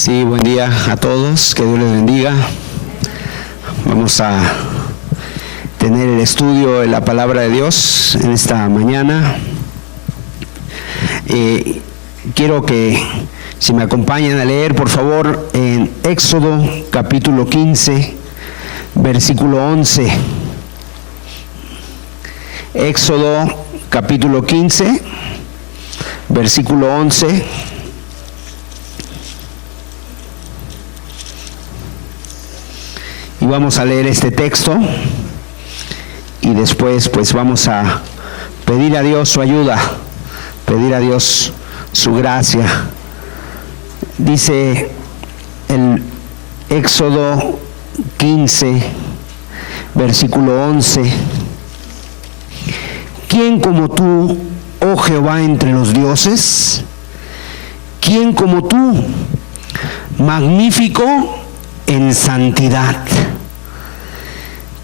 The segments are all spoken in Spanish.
Sí, buen día a todos, que Dios les bendiga. Vamos a tener el estudio de la palabra de Dios en esta mañana. Quiero que si me acompañan a leer, por favor, en Éxodo capítulo 15, versículo 11. Éxodo capítulo 15, versículo 11. Y vamos a leer este texto y después pues vamos a pedir a Dios su ayuda, pedir a Dios su gracia. Dice el Éxodo 15, versículo 11: ¿Quién como tú, oh Jehová, entre los dioses? ¿Quién como tú, magnífico en santidad,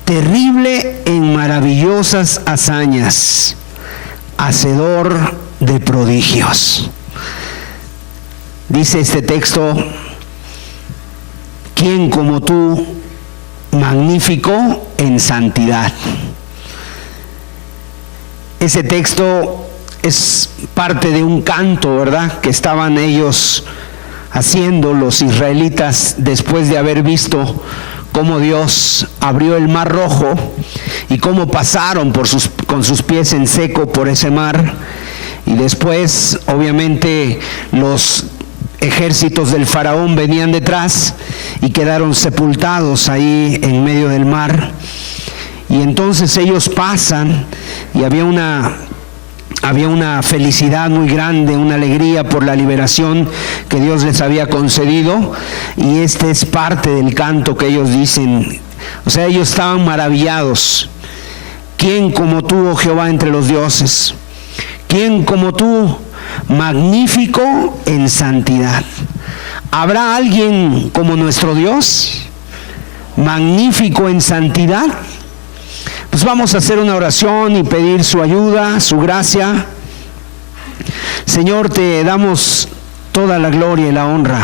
terrible en maravillosas hazañas, hacedor de prodigios? Dice este texto: ¿quién como tú, magnífico en santidad? Ese texto es parte de un canto, ¿verdad?, que estaban ellos haciendo, los israelitas, después de haber visto cómo Dios abrió el mar Rojo y cómo pasaron con sus pies en seco por ese mar, y después obviamente los ejércitos del faraón venían detrás y quedaron sepultados ahí en medio del mar. Y entonces ellos pasan y había una felicidad muy grande, una alegría por la liberación que Dios les había concedido, y este es parte del canto que ellos dicen. O sea, ellos estaban maravillados. ¿Quién como tú, oh Jehová, entre los dioses? ¿Quién como tú, magnífico en santidad? ¿Habrá alguien como nuestro Dios, magnífico en santidad? Pues vamos a hacer una oración y pedir su ayuda, su gracia. Señor, te damos toda la gloria y la honra,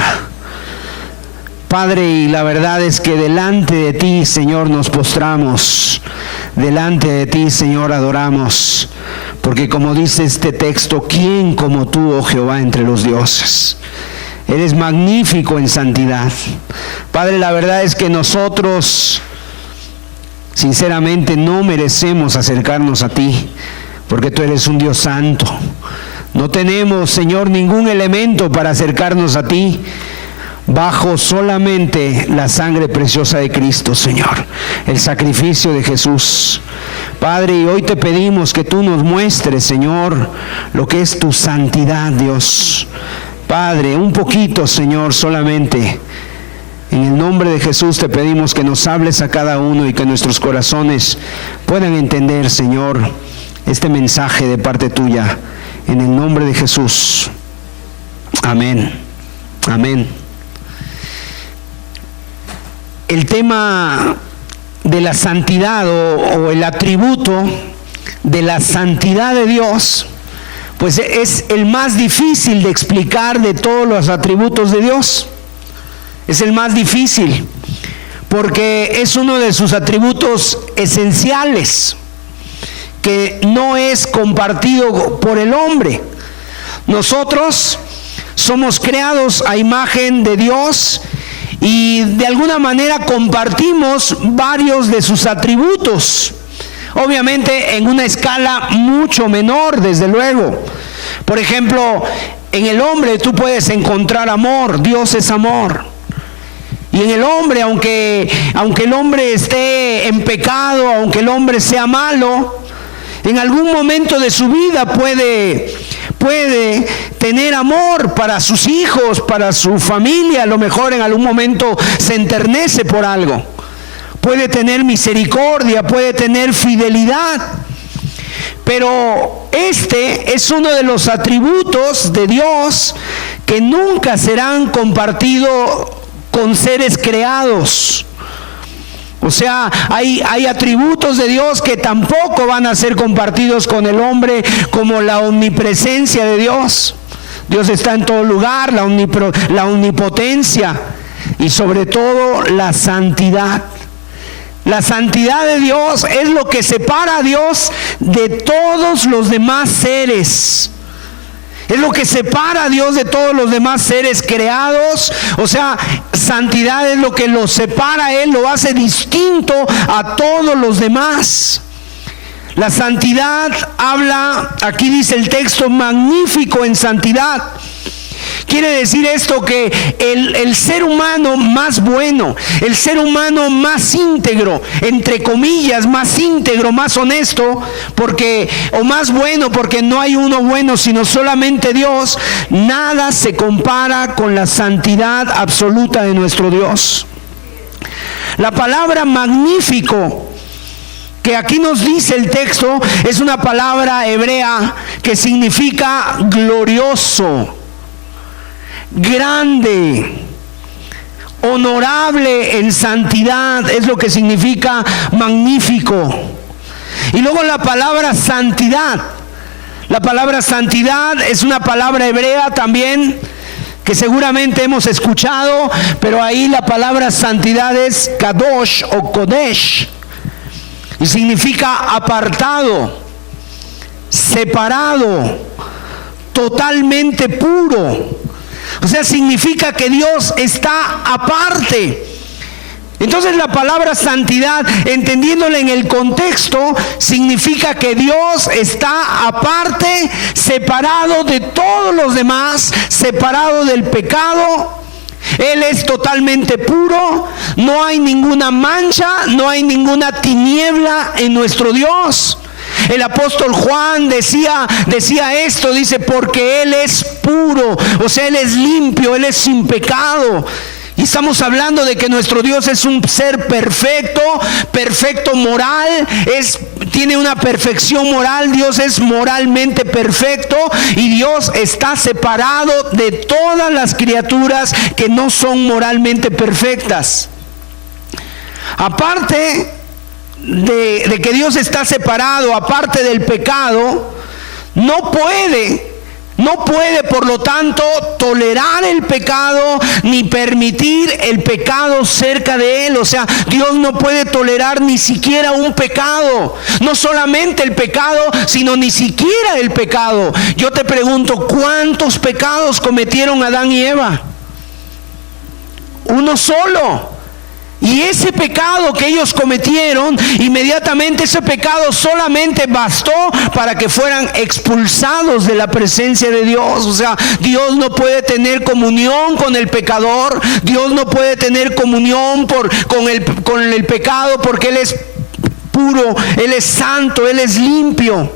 Padre, y la verdad es que delante de ti, Señor, nos postramos, delante de ti, Señor, adoramos, porque como dice este texto, ¿quién como tú, oh Jehová, entre los dioses? Eres magnífico en santidad. Padre, la verdad es que nosotros sinceramente no merecemos acercarnos a ti, porque tú eres un Dios santo. No tenemos, Señor, ningún elemento para acercarnos a ti, bajo solamente la sangre preciosa de Cristo, Señor, el sacrificio de Jesús. Padre, y hoy te pedimos que tú nos muestres, Señor, lo que es tu santidad, Dios. Padre, un poquito, Señor, solamente. En el nombre de Jesús te pedimos que nos hables a cada uno y que nuestros corazones puedan entender, Señor, este mensaje de parte tuya. En el nombre de Jesús. Amén. Amén. El tema de la santidad o el atributo de la santidad de Dios, pues es el más difícil de explicar de todos los atributos de Dios. Es el más difícil, porque es uno de sus atributos esenciales, que no es compartido por el hombre. Nosotros somos creados a imagen de Dios y de alguna manera compartimos varios de sus atributos, obviamente en una escala mucho menor, desde luego. Por ejemplo, en el hombre tú puedes encontrar amor. Dios es amor. Y en el hombre, aunque el hombre esté en pecado, aunque el hombre sea malo, en algún momento de su vida puede tener amor para sus hijos, para su familia. A lo mejor en algún momento se enternece por algo. Puede tener misericordia, puede tener fidelidad. Pero este es uno de los atributos de Dios que nunca serán compartidos con seres creados. O sea, hay atributos de Dios que tampoco van a ser compartidos con el hombre, como la omnipresencia de Dios. Dios está en todo lugar, la omnipotencia y sobre todo la santidad. La santidad de Dios es lo que separa a Dios de todos los demás seres. Es lo que separa a Dios de todos los demás seres creados. O sea, santidad es lo que lo separa a Él, lo hace distinto a todos los demás. La santidad habla, aquí dice el texto, magnífico en santidad. Quiere decir esto que el ser humano más bueno, el ser humano más íntegro, entre comillas, más íntegro, más honesto, o más bueno, porque no hay uno bueno, sino solamente Dios, nada se compara con la santidad absoluta de nuestro Dios. La palabra magnífico, que aquí nos dice el texto, es una palabra hebrea que significa glorioso, grande, honorable en santidad, es lo que significa magnífico. Y luego la palabra santidad. La palabra santidad es una palabra hebrea también que seguramente hemos escuchado, pero ahí la palabra santidad es kadosh o kodesh y significa apartado, separado, totalmente puro. O sea, significa que Dios está aparte. Entonces la palabra santidad, entendiéndola en el contexto, significa que Dios está aparte, separado de todos los demás, separado del pecado. Él es totalmente puro, no hay ninguna mancha, no hay ninguna tiniebla en nuestro Dios. El apóstol Juan decía esto, dice, porque Él es puro, o sea, Él es limpio, Él es sin pecado. Y estamos hablando de que nuestro Dios es un ser perfecto moral, tiene una perfección moral, Dios es moralmente perfecto y Dios está separado de todas las criaturas que no son moralmente perfectas. Aparte de que Dios está separado, aparte del pecado, no puede por lo tanto tolerar el pecado ni permitir el pecado cerca de Él. O sea, Dios no puede tolerar ni siquiera un pecado, no solamente el pecado, sino ni siquiera el pecado. Yo te pregunto, ¿cuántos pecados cometieron Adán y Eva? Uno solo. Y ese pecado que ellos cometieron, inmediatamente ese pecado solamente bastó para que fueran expulsados de la presencia de Dios. O sea, Dios no puede tener comunión con el pecador, Dios no puede tener comunión con el pecado, porque Él es puro, Él es santo, Él es limpio.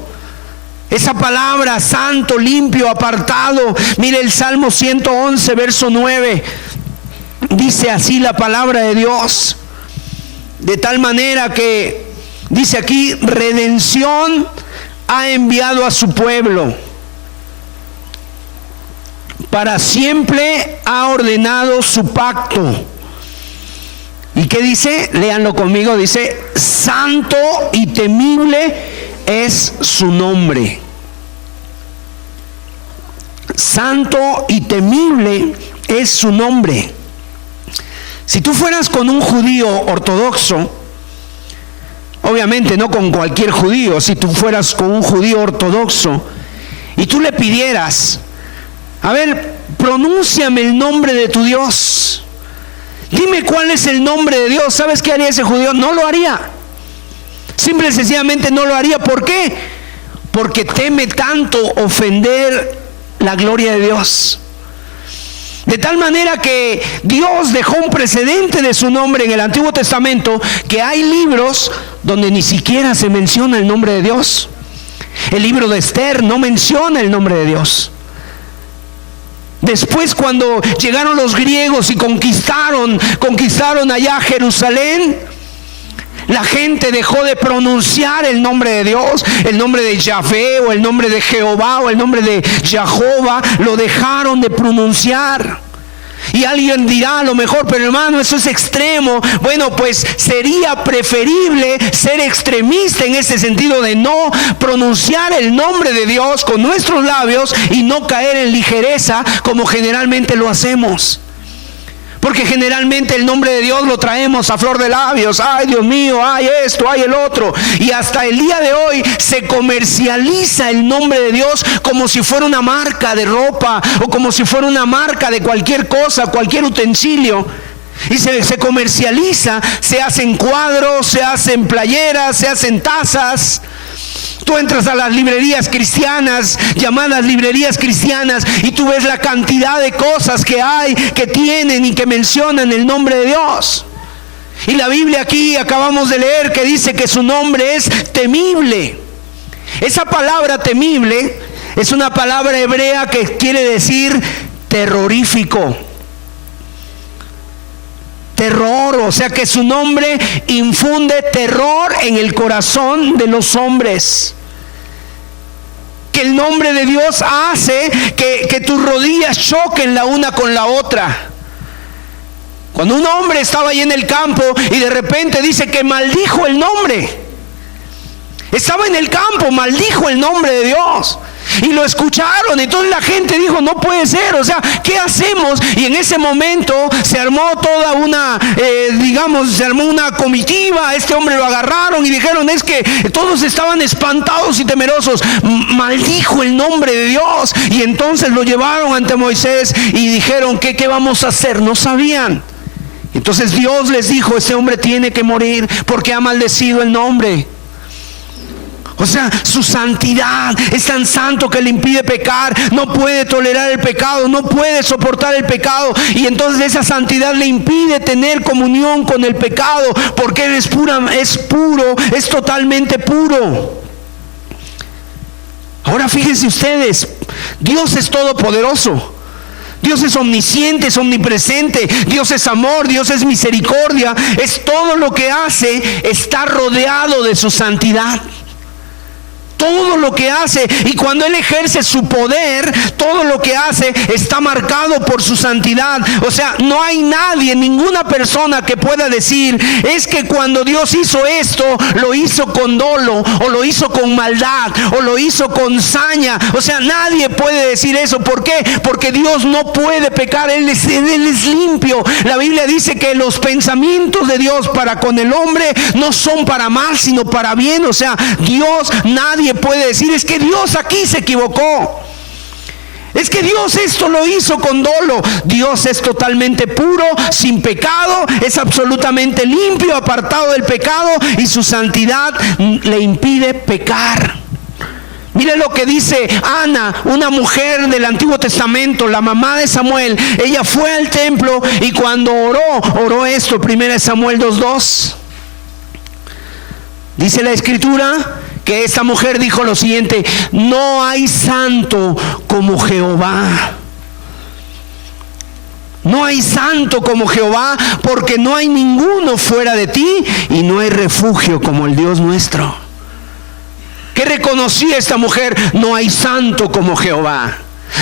Esa palabra, santo, limpio, apartado. Mire el Salmo 111, verso 9. Dice así la palabra de Dios, de tal manera que dice aquí, redención ha enviado a su pueblo, para siempre ha ordenado su pacto. ¿Y qué dice? Léanlo conmigo, dice, santo y temible es su nombre. Santo y temible es su nombre. Si tú fueras con un judío ortodoxo, obviamente no con cualquier judío, si tú fueras con un judío ortodoxo y tú le pidieras, a ver, pronúnciame el nombre de tu Dios, dime cuál es el nombre de Dios, ¿sabes qué haría ese judío? No lo haría. Simple y sencillamente no lo haría. ¿Por qué? Porque teme tanto ofender la gloria de Dios. De tal manera que Dios dejó un precedente de su nombre en el Antiguo Testamento, que hay libros donde ni siquiera se menciona el nombre de Dios. El libro de Esther no menciona el nombre de Dios. Después, cuando llegaron los griegos y conquistaron allá Jerusalén, la gente dejó de pronunciar el nombre de Dios, el nombre de Yahvé o el nombre de Jehová o el nombre de Jehová, lo dejaron de pronunciar. Y alguien dirá a lo mejor, pero hermano, eso es extremo. Bueno, pues sería preferible ser extremista en ese sentido de no pronunciar el nombre de Dios con nuestros labios y no caer en ligereza como generalmente lo hacemos. Porque generalmente el nombre de Dios lo traemos a flor de labios. Ay, Dios mío, ay esto, ay el otro. Y hasta el día de hoy se comercializa el nombre de Dios como si fuera una marca de ropa o como si fuera una marca de cualquier cosa, cualquier utensilio. Y se comercializa, se hacen cuadros, se hacen playeras, se hacen tazas. Tú entras a las librerías cristianas, llamadas librerías cristianas, y tú ves la cantidad de cosas que hay, que tienen y que mencionan el nombre de Dios. Y la Biblia aquí acabamos de leer que dice que su nombre es temible. Esa palabra temible es una palabra hebrea que quiere decir terrorífico. Terror, o sea que su nombre infunde terror en el corazón de los hombres. Que el nombre de Dios hace que tus rodillas choquen la una con la otra. Cuando un hombre estaba ahí en el campo y de repente dice que maldijo el nombre. Estaba en el campo, maldijo el nombre de Dios. Y lo escucharon, entonces la gente dijo, no puede ser, o sea, ¿qué hacemos? Y en ese momento se armó toda una, se armó una comitiva. A este hombre lo agarraron y dijeron, es que todos estaban espantados y temerosos. Maldijo el nombre de Dios. Y entonces lo llevaron ante Moisés y dijeron, ¿qué vamos a hacer? No sabían. Entonces Dios les dijo, ese hombre tiene que morir porque ha maldecido el nombre. O sea, su santidad es tan santo que le impide pecar, no puede tolerar el pecado, no puede soportar el pecado, y entonces esa santidad le impide tener comunión con el pecado, porque Él es puro, es totalmente puro. Ahora fíjense ustedes, Dios es todopoderoso. Dios es omnisciente, es omnipresente, Dios es amor, Dios es misericordia, es todo lo que hace, está rodeado de su santidad. Todo lo que hace, y cuando Él ejerce su poder, todo lo que hace está marcado por su santidad. O sea, no hay nadie, ninguna persona que pueda decir, es que cuando Dios hizo esto, lo hizo con dolo, o lo hizo con maldad, o lo hizo con saña. O sea, nadie puede decir eso. ¿Por qué? Porque Dios no puede pecar, Él es limpio. La Biblia dice que los pensamientos de Dios para con el hombre no son para mal, sino para bien. O sea, Dios, nadie puede decir, es que Dios aquí se equivocó, es que Dios esto lo hizo con dolo. Dios es totalmente puro, sin pecado, es absolutamente limpio, apartado del pecado, y su santidad le impide pecar. Mire lo que dice Ana, una mujer del Antiguo Testamento, la mamá de Samuel. Ella fue al templo y cuando oró esto, 1 Samuel 2:2. Dice la Escritura que esta mujer dijo lo siguiente: no hay santo como Jehová. No hay santo como Jehová, porque no hay ninguno fuera de ti y no hay refugio como el Dios nuestro. ¿Qué reconocía esta mujer? No hay santo como Jehová.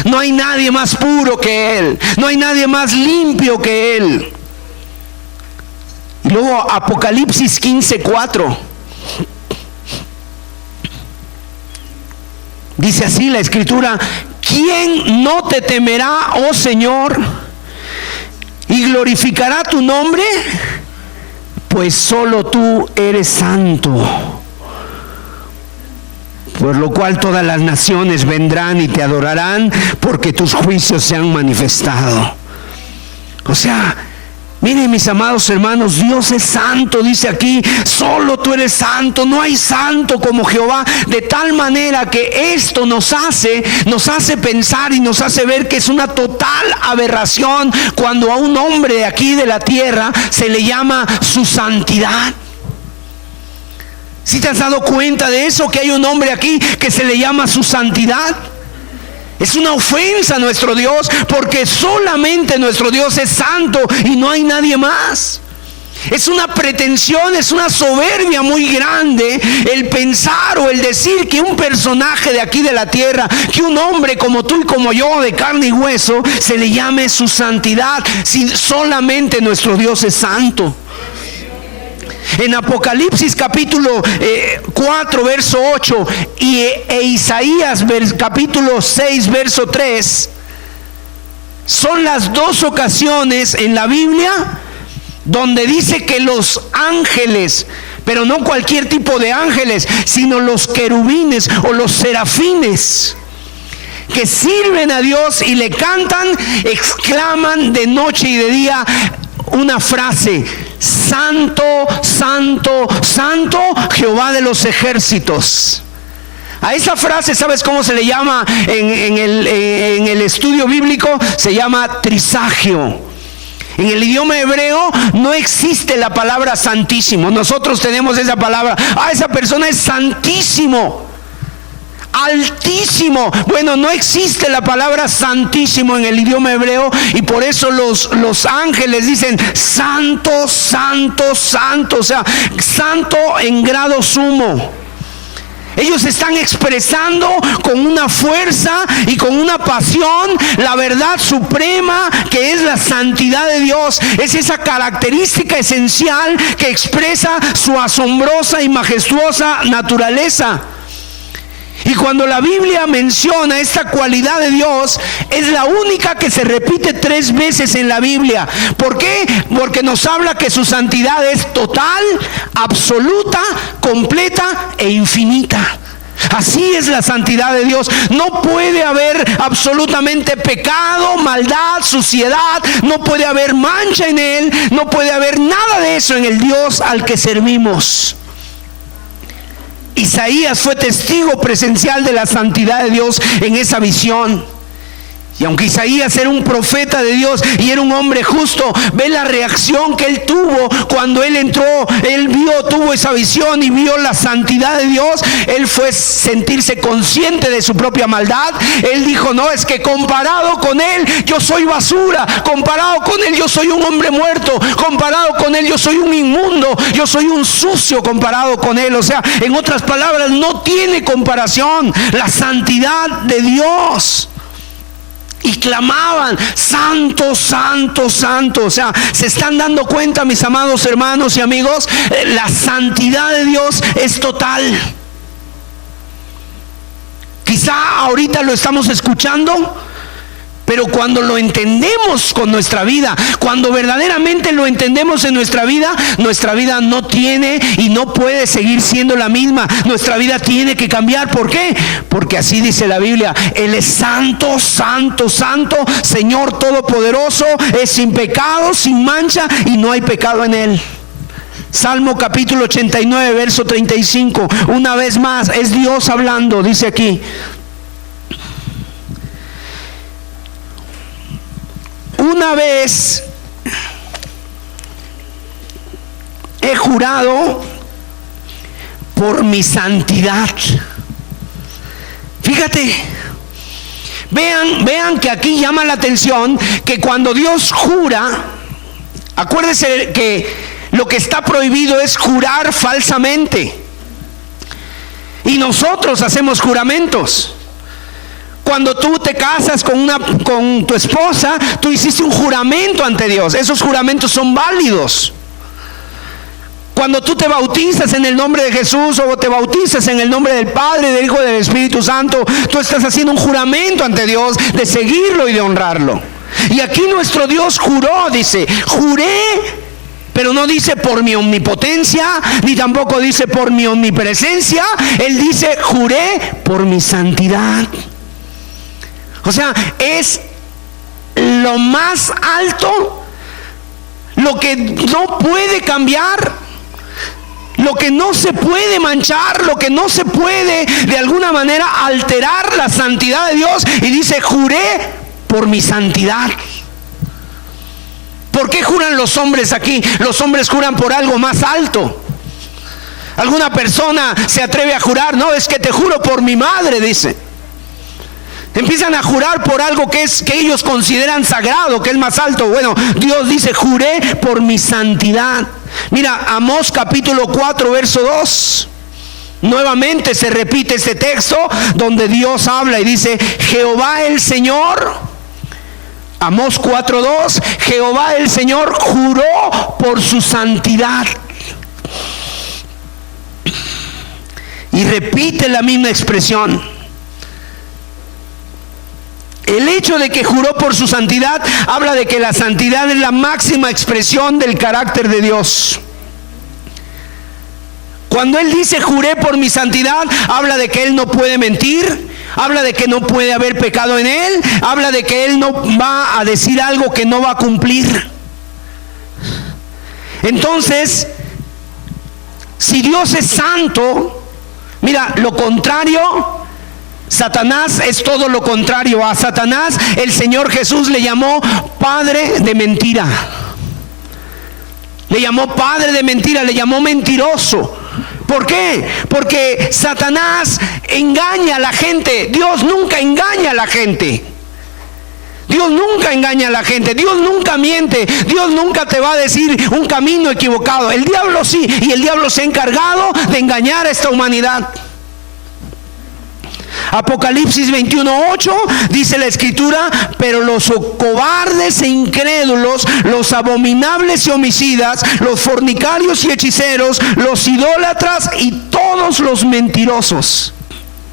No hay nadie más puro que Él. No hay nadie más limpio que Él. Y luego Apocalipsis 15:4. Dice así la Escritura: ¿quién no te temerá, oh Señor, y glorificará tu nombre? Pues solo tú eres santo. Por lo cual todas las naciones vendrán y te adorarán, porque tus juicios se han manifestado. O sea, miren, mis amados hermanos, Dios es santo, dice aquí, solo tú eres santo, no hay santo como Jehová. De tal manera que esto nos hace pensar y nos hace ver que es una total aberración cuando a un hombre de aquí de la tierra se le llama su santidad. ¿Sí te has dado cuenta de eso? Que hay un hombre aquí que se le llama su santidad. Es una ofensa a nuestro Dios, porque solamente nuestro Dios es santo y no hay nadie más. Es una pretensión, es una soberbia muy grande el pensar o el decir que un personaje de aquí de la tierra, que un hombre como tú y como yo, de carne y hueso, se le llame su santidad, si solamente nuestro Dios es santo. En Apocalipsis capítulo 4 verso 8 e Isaías capítulo 6 verso 3 son las dos ocasiones en la Biblia donde dice que los ángeles, pero no cualquier tipo de ángeles, sino los querubines o los serafines, que sirven a Dios y le cantan, exclaman de noche y de día una frase: Santo, Santo, Santo, Jehová de los ejércitos. A esa frase, ¿sabes cómo se le llama en el estudio bíblico? Se llama trisagio. En el idioma hebreo no existe la palabra santísimo. Nosotros tenemos esa palabra. Esa persona es santísimo, altísimo. Bueno, no existe la palabra santísimo en el idioma hebreo, y por eso los ángeles dicen santo, santo, santo. O sea, santo en grado sumo. Ellos están expresando con una fuerza y con una pasión la verdad suprema que es la santidad de Dios. Es esa característica esencial que expresa su asombrosa y majestuosa naturaleza. Y cuando la Biblia menciona esta cualidad de Dios, es la única que se repite 3 veces en la Biblia. ¿Por qué? Porque nos habla que su santidad es total, absoluta, completa e infinita. Así es la santidad de Dios. No puede haber absolutamente pecado, maldad, suciedad. No puede haber mancha en Él. No puede haber nada de eso en el Dios al que servimos. Isaías fue testigo presencial de la santidad de Dios en esa visión. Y aunque Isaías era un profeta de Dios y era un hombre justo, ve la reacción que él tuvo cuando él entró. Él tuvo esa visión y vio la santidad de Dios. Él fue sentirse consciente de su propia maldad. Él dijo: no, es que comparado con él yo soy basura, comparado con él yo soy un hombre muerto, comparado con él yo soy un inmundo, yo soy un sucio comparado con él. O sea, en otras palabras, no tiene comparación la santidad de Dios. Y clamaban: santo, santo, santo. O sea, se están dando cuenta, mis amados hermanos y amigos, la santidad de Dios es total. Quizá ahorita lo estamos escuchando, pero cuando lo entendemos con nuestra vida, cuando verdaderamente lo entendemos en nuestra vida no tiene y no puede seguir siendo la misma. Nuestra vida tiene que cambiar. ¿Por qué? Porque así dice la Biblia: Él es santo, santo, santo, Señor Todopoderoso, es sin pecado, sin mancha, y no hay pecado en Él. Salmo capítulo 89, verso 35. Una vez más, es Dios hablando, dice aquí: una vez he jurado por mi santidad. Fíjate, vean que aquí llama la atención que cuando Dios jura, acuérdese que lo que está prohibido es jurar falsamente. Y nosotros hacemos juramentos. Cuando tú te casas con tu esposa, tú hiciste un juramento ante Dios. Esos juramentos son válidos. Cuando tú te bautizas en el nombre de Jesús, o te bautizas en el nombre del Padre, del Hijo y del Espíritu Santo, tú estás haciendo un juramento ante Dios de seguirlo y de honrarlo. Y aquí nuestro Dios juró, dice: juré, pero no dice por mi omnipotencia, ni tampoco dice por mi omnipresencia. Él dice: juré por mi santidad. O sea, es lo más alto, lo que no puede cambiar, lo que no se puede manchar, lo que no se puede de alguna manera alterar la santidad de Dios. Y dice: juré por mi santidad. ¿Por qué juran los hombres aquí? Los hombres juran por algo más alto. Alguna persona se atreve a jurar: no, es que te juro por mi madre, dice. Empiezan a jurar por algo que ellos consideran sagrado, que es más alto. Bueno, Dios dice: juré por mi santidad. Mira, Amós capítulo 4, verso 2. Nuevamente se repite este texto donde Dios habla y dice: Jehová el Señor, Amós 4:2, Jehová el Señor juró por su santidad. Y repite la misma expresión. El hecho de que juró por su santidad habla de que la santidad es la máxima expresión del carácter de Dios. Cuando Él dice juré por mi santidad, habla de que Él no puede mentir, habla de que no puede haber pecado en Él, habla de que Él no va a decir algo que no va a cumplir. Entonces, si Dios es santo, mira, lo contrario, Satanás es todo lo contrario. A Satanás el Señor Jesús le llamó padre de mentira. Le llamó padre de mentira, le llamó mentiroso. ¿Por qué? Porque Satanás engaña a la gente. Dios nunca engaña a la gente. Dios nunca engaña a la gente. Dios nunca miente. Dios nunca te va a decir un camino equivocado. El diablo sí, y el diablo se ha encargado de engañar a esta humanidad. Apocalipsis 21:8 dice la escritura: pero los cobardes e incrédulos, los abominables y homicidas, los fornicarios y hechiceros, los idólatras y todos los mentirosos.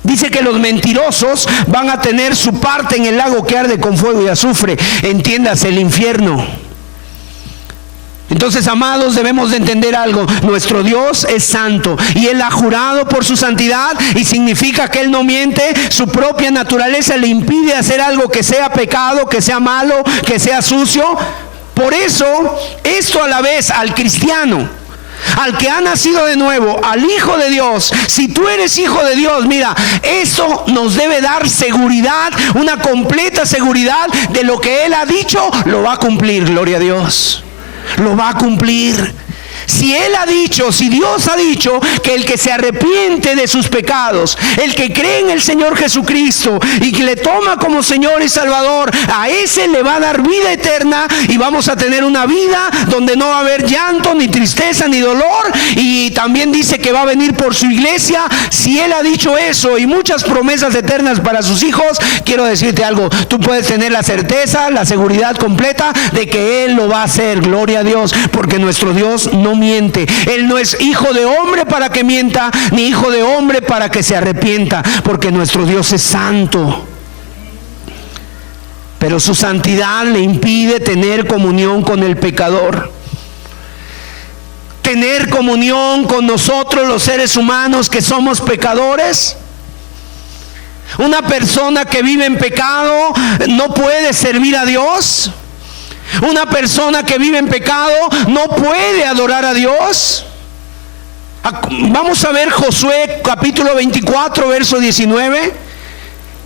Dice que los mentirosos van a tener su parte en el lago que arde con fuego y azufre, entiéndase, el infierno. Entonces, amados, debemos de entender algo. Nuestro Dios es santo y Él ha jurado por su santidad, y significa que Él no miente. Su propia naturaleza le impide hacer algo que sea pecado, que sea malo, que sea sucio. Por eso, esto a la vez al cristiano, al que ha nacido de nuevo, al Hijo de Dios, si tú eres hijo de Dios, mira, eso nos debe dar seguridad, una completa seguridad de lo que Él ha dicho, lo va a cumplir, gloria a Dios. Lo va a cumplir. Si Él ha dicho, si Dios ha dicho que el que se arrepiente de sus pecados, el que cree en el Señor Jesucristo y que le toma como Señor y Salvador, a ese le va a dar vida eterna, y vamos a tener una vida donde no va a haber llanto, ni tristeza, ni dolor. Y también dice que va a venir por su iglesia. Si Él ha dicho eso y muchas promesas eternas para sus hijos, quiero decirte algo: tú puedes tener la certeza, la seguridad completa de que Él lo va a hacer, gloria a Dios, porque nuestro Dios no miente. Él no es hijo de hombre para que mienta, ni hijo de hombre para que se arrepienta, porque nuestro Dios es santo. Pero su santidad le impide tener comunión con el pecador, tener comunión con nosotros los seres humanos que somos pecadores. Una persona que vive en pecado no puede servir a Dios. Una persona que vive en pecado no puede adorar a Dios. Vamos a ver Josué capítulo 24, verso 19.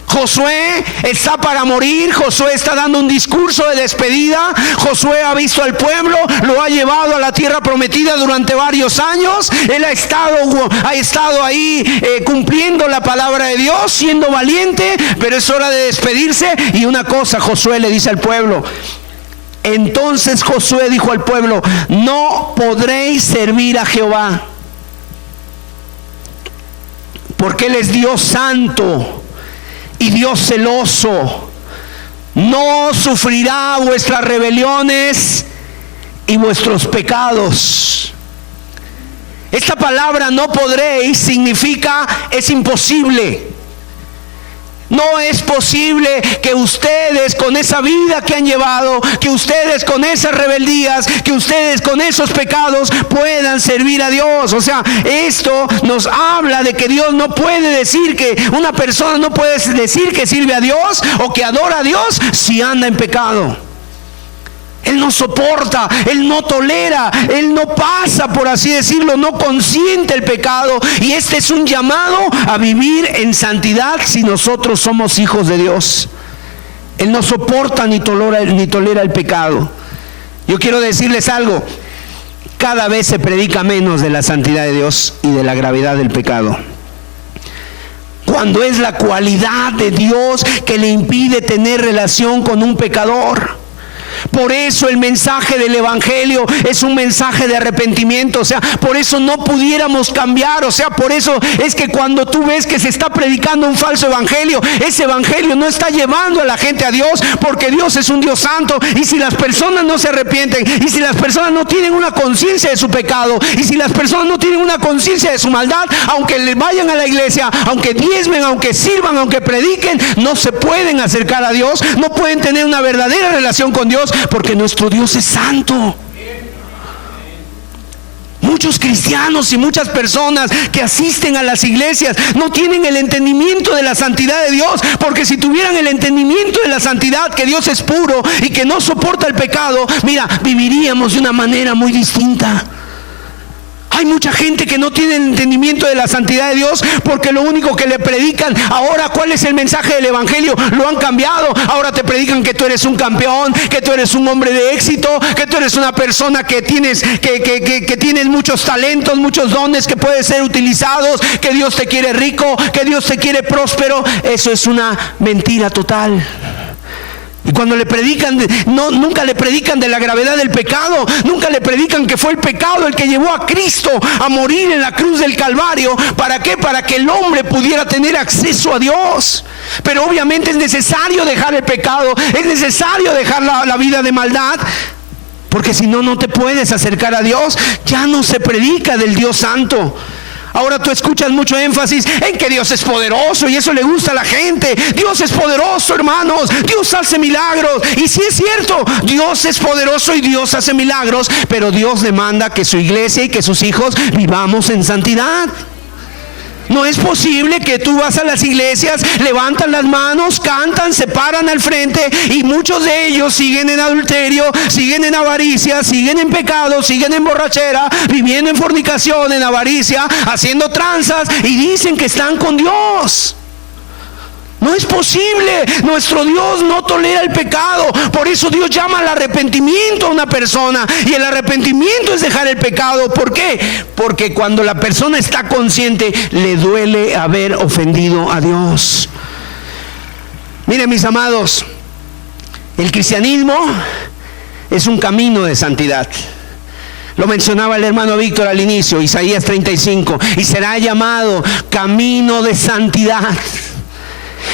Josué está para morir. Josué está dando un discurso de despedida. Josué ha visto al pueblo, lo ha llevado a la tierra prometida durante varios años. Él ha estado ahí cumpliendo la palabra de Dios, siendo valiente, pero es hora de despedirse. Y una cosa Josué le dice al pueblo: entonces Josué dijo al pueblo: no podréis servir a Jehová, porque Él es Dios santo y Dios celoso. No sufrirá vuestras rebeliones y vuestros pecados. Esta palabra no podréis significa es imposible. No es posible que ustedes, con esa vida que han llevado, que ustedes con esas rebeldías, que ustedes con esos pecados puedan servir a Dios. O sea, esto nos habla de que Dios no puede decir, que una persona no puede decir que sirve a Dios o que adora a Dios si anda en pecado. Él no soporta, Él no tolera, Él no pasa, por así decirlo, no consiente el pecado. Y este es un llamado a vivir en santidad si nosotros somos hijos de Dios. Él no soporta ni tolera el pecado. Yo quiero decirles algo: cada vez se predica menos de la santidad de Dios y de la gravedad del pecado, cuando es la cualidad de Dios que le impide tener relación con un pecador. Por eso el mensaje del evangelio es un mensaje de arrepentimiento. O sea, por eso no pudiéramos cambiar. O sea, por eso es que cuando tú ves que se está predicando un falso evangelio, ese evangelio no está llevando a la gente a Dios, porque Dios es un Dios santo. Y si las personas no se arrepienten, y si las personas no tienen una conciencia de su pecado, y si las personas no tienen una conciencia de su maldad, aunque le vayan a la iglesia, aunque diezmen, aunque sirvan, aunque prediquen, no se pueden acercar a Dios, no pueden tener una verdadera relación con Dios, porque nuestro Dios es santo. Muchos cristianos y muchas personas que asisten a las iglesias no tienen el entendimiento de la santidad de Dios, porque si tuvieran el entendimiento de la santidad, que Dios es puro y que no soporta el pecado, mira, viviríamos de una manera muy distinta. Hay mucha gente que no tiene el entendimiento de la santidad de Dios, porque lo único que le predican ahora, ¿cuál es el mensaje del evangelio? Lo han cambiado. Ahora te predican que tú eres un campeón, que tú eres un hombre de éxito, que tú eres una persona que tienes muchos talentos, muchos dones que pueden ser utilizados, que Dios te quiere rico, que Dios te quiere próspero. Eso es una mentira total. Y cuando le predican, nunca le predican de la gravedad del pecado, nunca le predican que fue el pecado el que llevó a Cristo a morir en la cruz del Calvario. ¿Para qué? Para que el hombre pudiera tener acceso a Dios. Pero obviamente es necesario dejar el pecado, es necesario dejar la vida de maldad, porque si no, no te puedes acercar a Dios. Ya no se predica del Dios santo. Ahora tú escuchas mucho énfasis en que Dios es poderoso, y eso le gusta a la gente. Dios es poderoso, hermanos. Dios hace milagros. Y sí es cierto, Dios es poderoso y Dios hace milagros, pero Dios demanda que su iglesia y que sus hijos vivamos en santidad. No es posible que tú vas a las iglesias, levantan las manos, cantan, se paran al frente, y muchos de ellos siguen en adulterio, siguen en avaricia, siguen en pecado, siguen en borrachera, viviendo en fornicación, en avaricia, haciendo tranzas, y dicen que están con Dios. No es posible. Nuestro Dios no tolera el pecado. Por eso Dios llama al arrepentimiento a una persona. Y el arrepentimiento es dejar el pecado. ¿Por qué? Porque cuando la persona está consciente, le duele haber ofendido a Dios. Miren, mis amados, el cristianismo es un camino de santidad. Lo mencionaba el hermano Víctor al inicio, Isaías 35. Y será llamado camino de santidad.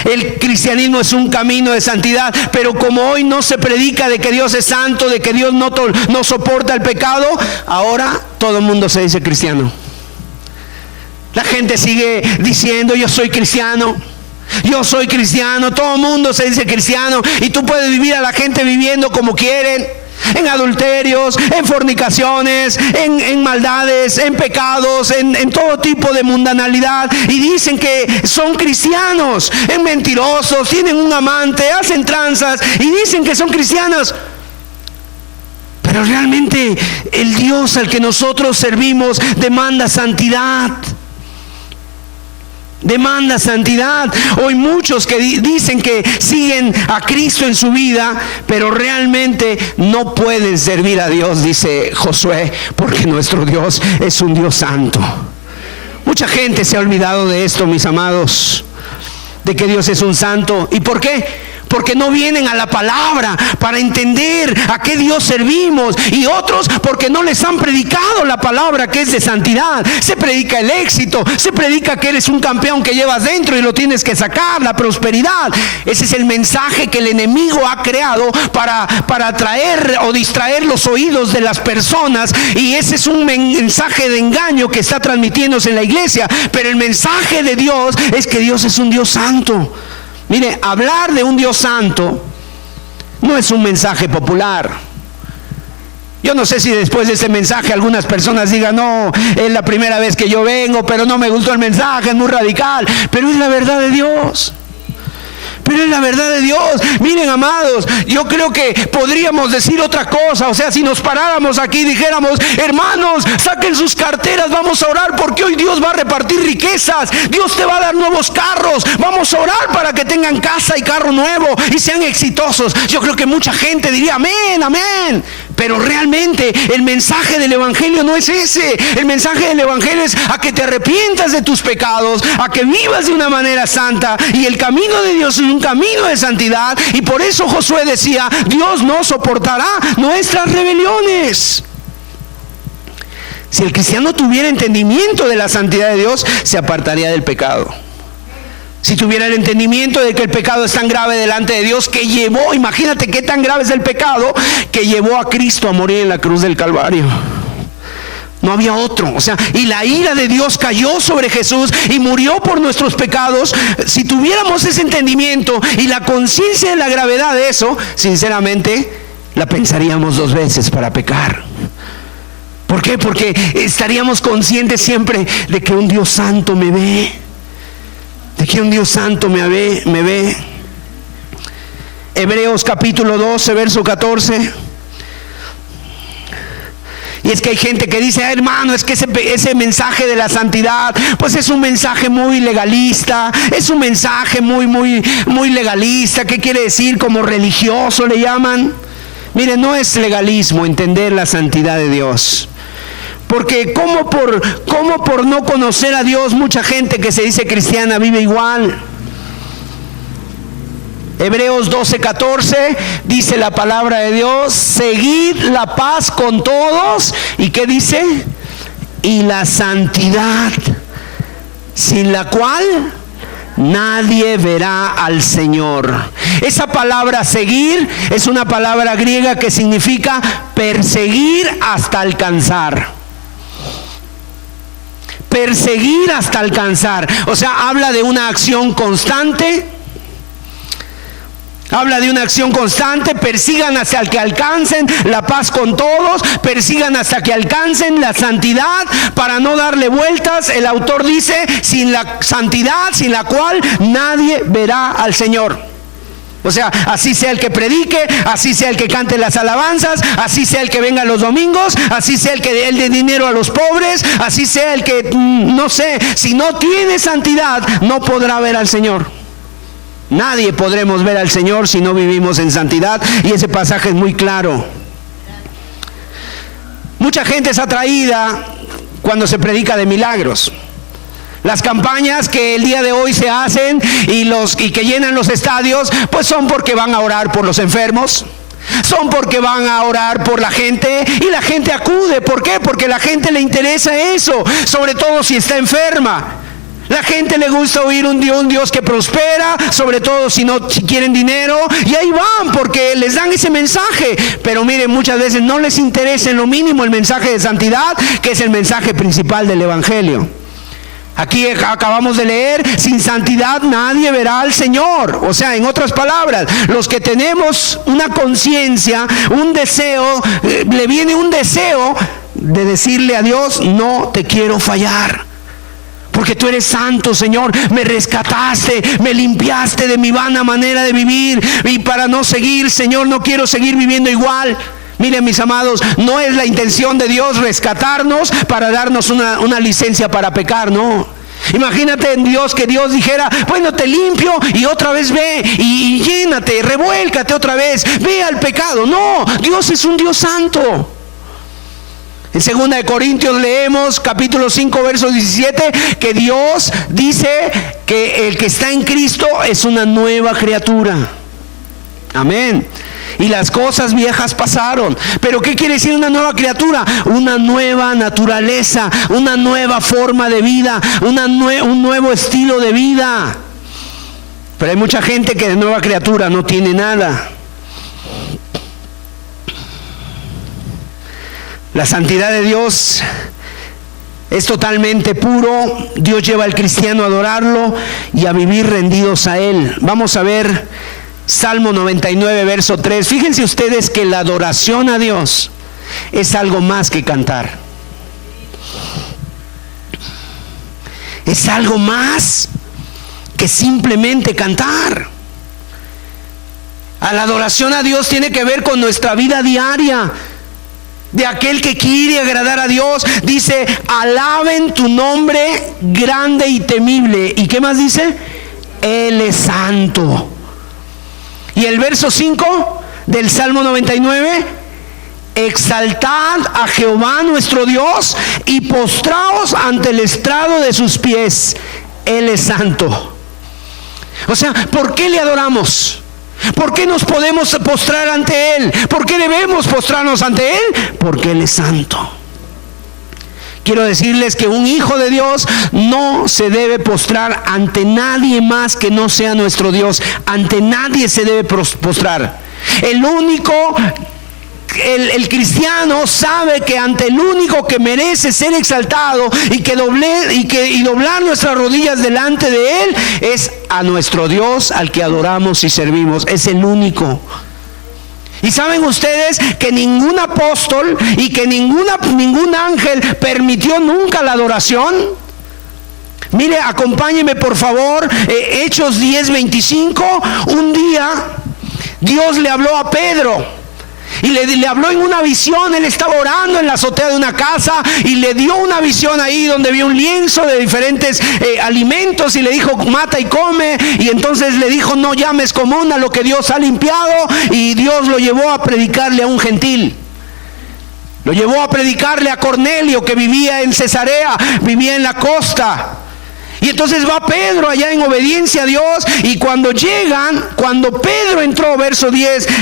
El cristianismo es un camino de santidad, pero como hoy no se predica de que Dios es santo, de que Dios no soporta el pecado, ahora todo el mundo se dice cristiano. La gente sigue diciendo: yo soy cristiano, yo soy cristiano. Todo el mundo se dice cristiano, y tú puedes vivir a la gente viviendo como quieren, en adulterios, en fornicaciones, en maldades, en pecados, en todo tipo de mundanalidad, y dicen que son cristianos, en mentirosos, tienen un amante, hacen tranzas y dicen que son cristianos. Pero realmente el Dios al que nosotros servimos demanda santidad. Demanda santidad. Hoy muchos que dicen que siguen a Cristo en su vida, pero realmente no pueden servir a Dios, dice Josué, porque nuestro Dios es un Dios santo. Mucha gente se ha olvidado de esto, mis amados, de que Dios es un santo. ¿Y por qué? Porque no vienen a la palabra para entender a qué Dios servimos, y otros porque no les han predicado la palabra, que es de santidad. Se predica el éxito, se predica que eres un campeón que llevas dentro y lo tienes que sacar, la prosperidad. Ese es el mensaje que el enemigo ha creado para atraer o distraer los oídos de las personas, y ese es un mensaje de engaño que está transmitiéndose en la iglesia. Pero el mensaje de Dios es que Dios es un Dios santo. Mire, hablar de un Dios santo no es un mensaje popular. Yo no sé si después de ese mensaje algunas personas digan: no, es la primera vez que yo vengo, pero no me gustó el mensaje, es muy radical. Pero es la verdad de Dios. Pero es la verdad de Dios. Miren, amados, yo creo que podríamos decir otra cosa. O sea, si nos paráramos aquí y dijéramos: hermanos, saquen sus carteras, vamos a orar porque hoy Dios va a repartir riquezas, Dios te va a dar nuevos carros, vamos a orar para que tengan casa y carro nuevo y sean exitosos. Yo creo que mucha gente diría: amén, amén. Pero realmente el mensaje del Evangelio no es ese. El mensaje del Evangelio es a que te arrepientas de tus pecados, a que vivas de una manera santa, y el camino de Dios es un camino de santidad. Y por eso Josué decía: Dios no soportará nuestras rebeliones. Si el cristiano tuviera entendimiento de la santidad de Dios, se apartaría del pecado. Si tuviera el entendimiento de que el pecado es tan grave delante de Dios que llevó, imagínate qué tan grave es el pecado, que llevó a Cristo a morir en la cruz del Calvario. No había otro. O sea, y la ira de Dios cayó sobre Jesús y murió por nuestros pecados. Si tuviéramos ese entendimiento y la conciencia de la gravedad de eso, sinceramente la pensaríamos 2 veces para pecar. ¿Por qué? Porque estaríamos conscientes siempre de que un Dios santo me ve. De que un Dios santo me ve. Hebreos capítulo 12, verso 14. Y es que hay gente que dice: hermano, es que ese mensaje de la santidad, pues es un mensaje muy legalista, es un mensaje muy legalista. ¿Qué quiere decir? Como religioso le llaman. Mire, no es legalismo entender la santidad de Dios. Porque ¿cómo por no conocer a Dios mucha gente que se dice cristiana vive igual? Hebreos 12:14 dice la palabra de Dios: seguid la paz con todos. ¿Y qué dice? Y la santidad, sin la cual nadie verá al Señor. Esa palabra seguir es una palabra griega que significa perseguir hasta alcanzar. Perseguir hasta alcanzar. O sea, habla de una acción constante. Habla de una acción constante. Persigan hasta que alcancen la paz con todos. Persigan hasta que alcancen la santidad, para no darle vueltas. El autor dice: sin la santidad, sin la cual nadie verá al Señor. O sea, así sea el que predique, así sea el que cante las alabanzas, así sea el que venga los domingos, así sea el que dé dinero a los pobres, así sea el que, no sé, si no tiene santidad, no podrá ver al Señor. Nadie podremos ver al Señor si no vivimos en santidad, y ese pasaje es muy claro. Mucha gente es atraída cuando se predica de milagros. Las campañas que el día de hoy se hacen y que llenan los estadios, pues son porque van a orar por los enfermos, son porque van a orar por la gente, y la gente acude. ¿Por qué? Porque a la gente le interesa eso, sobre todo si está enferma. La gente le gusta oír un Dios que prospera, sobre todo si quieren dinero, y ahí van porque les dan ese mensaje. Pero miren, muchas veces no les interesa en lo mínimo el mensaje de santidad, que es el mensaje principal del Evangelio. Aquí acabamos de leer: sin santidad nadie verá al Señor. O sea, en otras palabras, los que tenemos una conciencia, un deseo, le viene un deseo de decirle a Dios: no te quiero fallar, porque tú eres santo, Señor. Me rescataste, me limpiaste de mi vana manera de vivir, y para no seguir, Señor, no quiero seguir viviendo igual. Miren, mis amados, no es la intención de Dios rescatarnos para darnos una licencia para pecar, no. Imagínate en Dios que Dios dijera: bueno, te limpio y otra vez ve y llénate, revuélcate otra vez, ve al pecado. No, Dios es un Dios santo. En 2 de Corintios leemos capítulo 5 verso 17 que Dios dice que el que está en Cristo es una nueva criatura. Amén. Y las cosas viejas pasaron. ¿Pero qué quiere decir una nueva criatura? Una nueva naturaleza, una nueva forma de vida, un nuevo estilo de vida. Pero hay mucha gente que de nueva criatura no tiene nada. La santidad de Dios es totalmente puro. Dios lleva al cristiano a adorarlo y a vivir rendidos a Él. Vamos a ver Salmo 99, verso 3. Fíjense ustedes que la adoración a Dios es algo más que cantar. Es algo más que simplemente cantar. La adoración a Dios tiene que ver con nuestra vida diaria. De aquel que quiere agradar a Dios, dice: alaben tu nombre grande y temible. ¿Y qué más dice? Él es santo. Y el verso 5 del Salmo 99: exaltad a Jehová nuestro Dios y postraos ante el estrado de sus pies. Él es santo. O sea, ¿por qué le adoramos? ¿Por qué nos podemos postrar ante Él? ¿Por qué debemos postrarnos ante Él? Porque Él es santo. Quiero decirles que un hijo de Dios no se debe postrar ante nadie más que no sea nuestro Dios. Ante nadie se debe postrar. El cristiano sabe que ante el único que merece ser exaltado y doblar nuestras rodillas delante de Él es a nuestro Dios, al que adoramos y servimos. Es el único. Y saben ustedes que ningún apóstol y que ningún ángel permitió nunca la adoración. Mire, acompáñeme por favor, Hechos 10:25. Un día Dios le habló a Pedro. Y le habló en una visión. Él estaba orando en la azotea de una casa y le dio una visión ahí donde vio un lienzo de diferentes alimentos y le dijo: mata y come. Y entonces le dijo: no llames común a lo que Dios ha limpiado. Y Dios lo llevó a predicarle a un gentil. Lo llevó a predicarle a Cornelio, que vivía en Cesarea, vivía en la costa. Y entonces va Pedro allá en obediencia a Dios. Y cuando Pedro entró,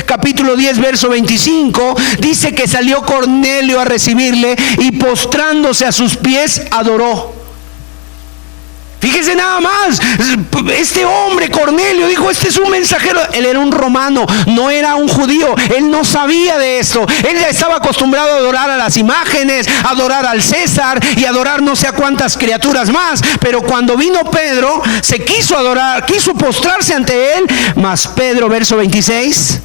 capítulo 10, verso 25, dice que salió Cornelio a recibirle y postrándose a sus pies adoró. Fíjese nada más, este hombre Cornelio dijo: este es un mensajero. Él era un romano, no era un judío. Él no sabía de esto. Él ya estaba acostumbrado a adorar a las imágenes, a adorar al César y a adorar no sé a cuántas criaturas más. Pero cuando vino Pedro, se quiso adorar, quiso postrarse ante él. Mas Pedro, verso 26,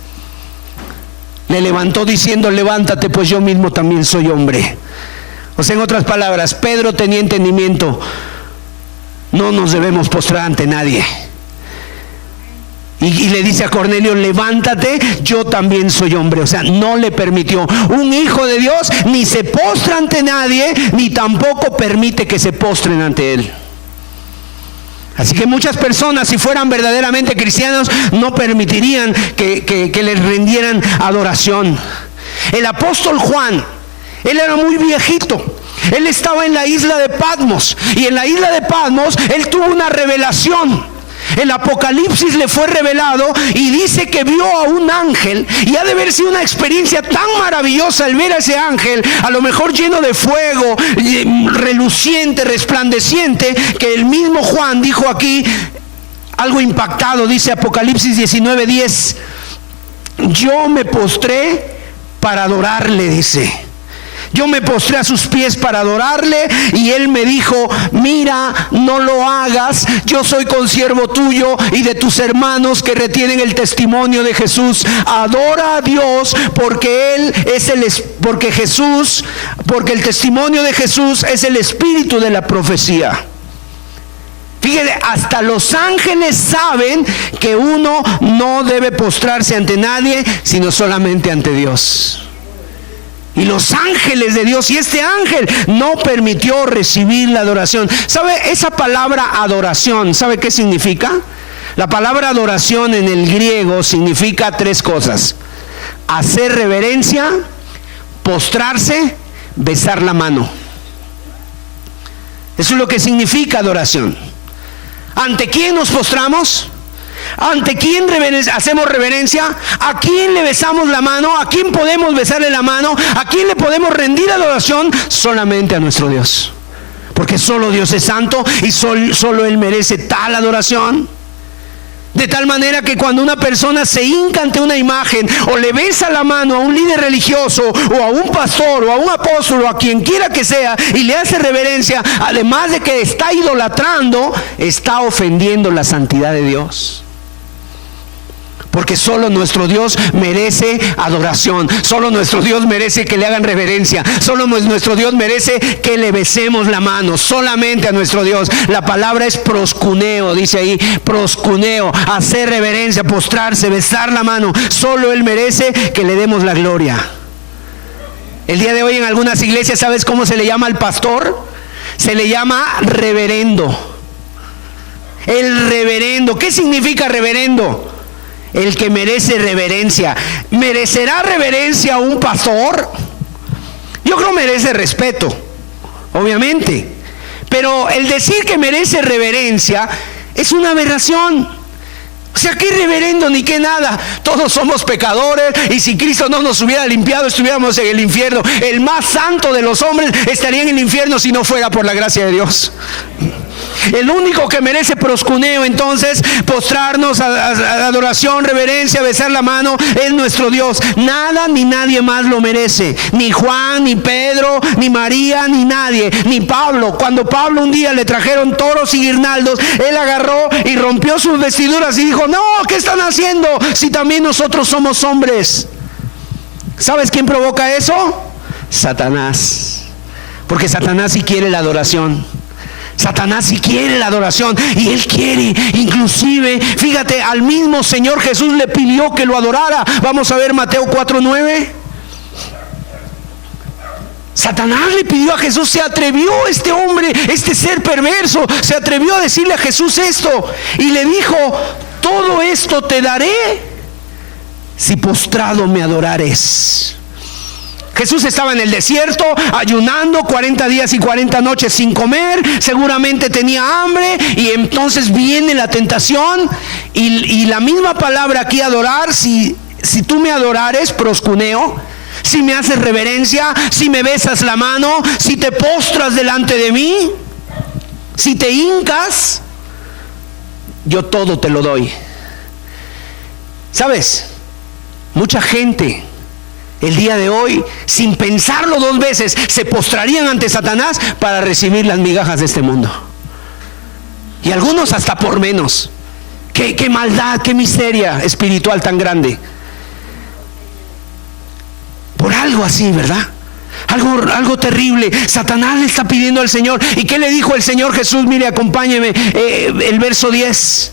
le levantó diciendo: levántate, pues yo mismo también soy hombre. O sea, en otras palabras, Pedro tenía entendimiento. No nos debemos postrar ante nadie. Y le dice a Cornelio: levántate, yo también soy hombre. O sea, no le permitió. Un hijo de Dios ni se postra ante nadie, ni tampoco permite que se postren ante él. Así que muchas personas, si fueran verdaderamente cristianos, no permitirían que les rindieran adoración. El apóstol Juan, él era muy viejito. Él estaba en la isla de Patmos. Y en la isla de Patmos él tuvo una revelación. El Apocalipsis le fue revelado y dice que vio a un ángel. Y ha de haber sido una experiencia tan maravillosa el ver a ese ángel, a lo mejor lleno de fuego, reluciente, resplandeciente, que el mismo Juan dijo aquí algo impactado. Dice Apocalipsis 19:10: yo me postré para adorarle, dice. Yo me postré a sus pies para adorarle, y él me dijo: mira, no lo hagas. Yo soy consiervo tuyo y de tus hermanos que retienen el testimonio de Jesús. Adora a Dios, porque el testimonio de Jesús es el espíritu de la profecía. Fíjate, hasta los ángeles saben que uno no debe postrarse ante nadie, sino solamente ante Dios. Y los ángeles de Dios, y este ángel no permitió recibir la adoración. ¿Sabe esa palabra adoración? ¿Sabe qué significa? La palabra adoración en el griego significa tres cosas: hacer reverencia, postrarse, besar la mano. Eso es lo que significa adoración. ¿Ante quién nos postramos? ¿Ante quién hacemos reverencia? ¿A quién le besamos la mano? ¿A quién podemos besarle la mano? ¿A quién le podemos rendir adoración? Solamente a nuestro Dios. Porque solo Dios es santo y solo Él merece tal adoración. De tal manera que cuando una persona se hinca ante una imagen o le besa la mano a un líder religioso o a un pastor o a un apóstol o a quien quiera que sea y le hace reverencia, además de que está idolatrando, está ofendiendo la santidad de Dios. Porque solo nuestro Dios merece adoración. Solo nuestro Dios merece que le hagan reverencia. Solo nuestro Dios merece que le besemos la mano. Solamente a nuestro Dios. La palabra es proscuneo, dice ahí. Proscuneo, hacer reverencia, postrarse, besar la mano. Solo Él merece que le demos la gloria. El día de hoy en algunas iglesias, ¿sabes cómo se le llama al pastor? Se le llama reverendo. El reverendo. ¿Qué significa reverendo? el que merece reverencia. ¿Merecerá reverencia un pastor? Yo creo que merece respeto, obviamente. Pero el decir que merece reverencia es una aberración. O sea, qué reverendo ni qué nada. Todos somos pecadores y si Cristo no nos hubiera limpiado, estuviéramos en el infierno. El más santo de los hombres estaría en el infierno si no fuera por la gracia de Dios. El único que merece proscuneo, entonces, postrarnos a adoración, reverencia, besar la mano, es nuestro Dios. Nada ni nadie más lo merece. Ni Juan, ni Pedro, ni María, ni nadie, ni Pablo. Cuando Pablo un día le trajeron toros y guirnaldos, él agarró y rompió sus vestiduras y dijo: no, ¿qué están haciendo? Si también nosotros somos hombres. ¿Sabes quién provoca eso? Satanás. Porque Satanás sí quiere la adoración. Satanás sí quiere la adoración y él quiere, inclusive, fíjate, al mismo Señor Jesús le pidió que lo adorara. Vamos a ver Mateo 4:9. Satanás le pidió a Jesús, se atrevió este hombre, este ser perverso, se atrevió a decirle a Jesús esto y le dijo: todo esto te daré si postrado me adorares. Jesús estaba en el desierto ayunando 40 días y 40 noches sin comer, seguramente tenía hambre y entonces viene la tentación y la misma palabra aquí, adorar, si tú me adorares, proscuneo, si me haces reverencia, si me besas la mano, si te postras delante de mí, si te hincas, yo todo te lo doy. ¿Sabes? Mucha gente el día de hoy, sin pensarlo dos veces, se postrarían ante Satanás para recibir las migajas de este mundo. Y algunos hasta por menos. Qué maldad, qué miseria espiritual tan grande. Por algo así, ¿verdad? Algo terrible. Satanás le está pidiendo al Señor. ¿Y qué le dijo el Señor Jesús? Mire, acompáñeme, el verso 10.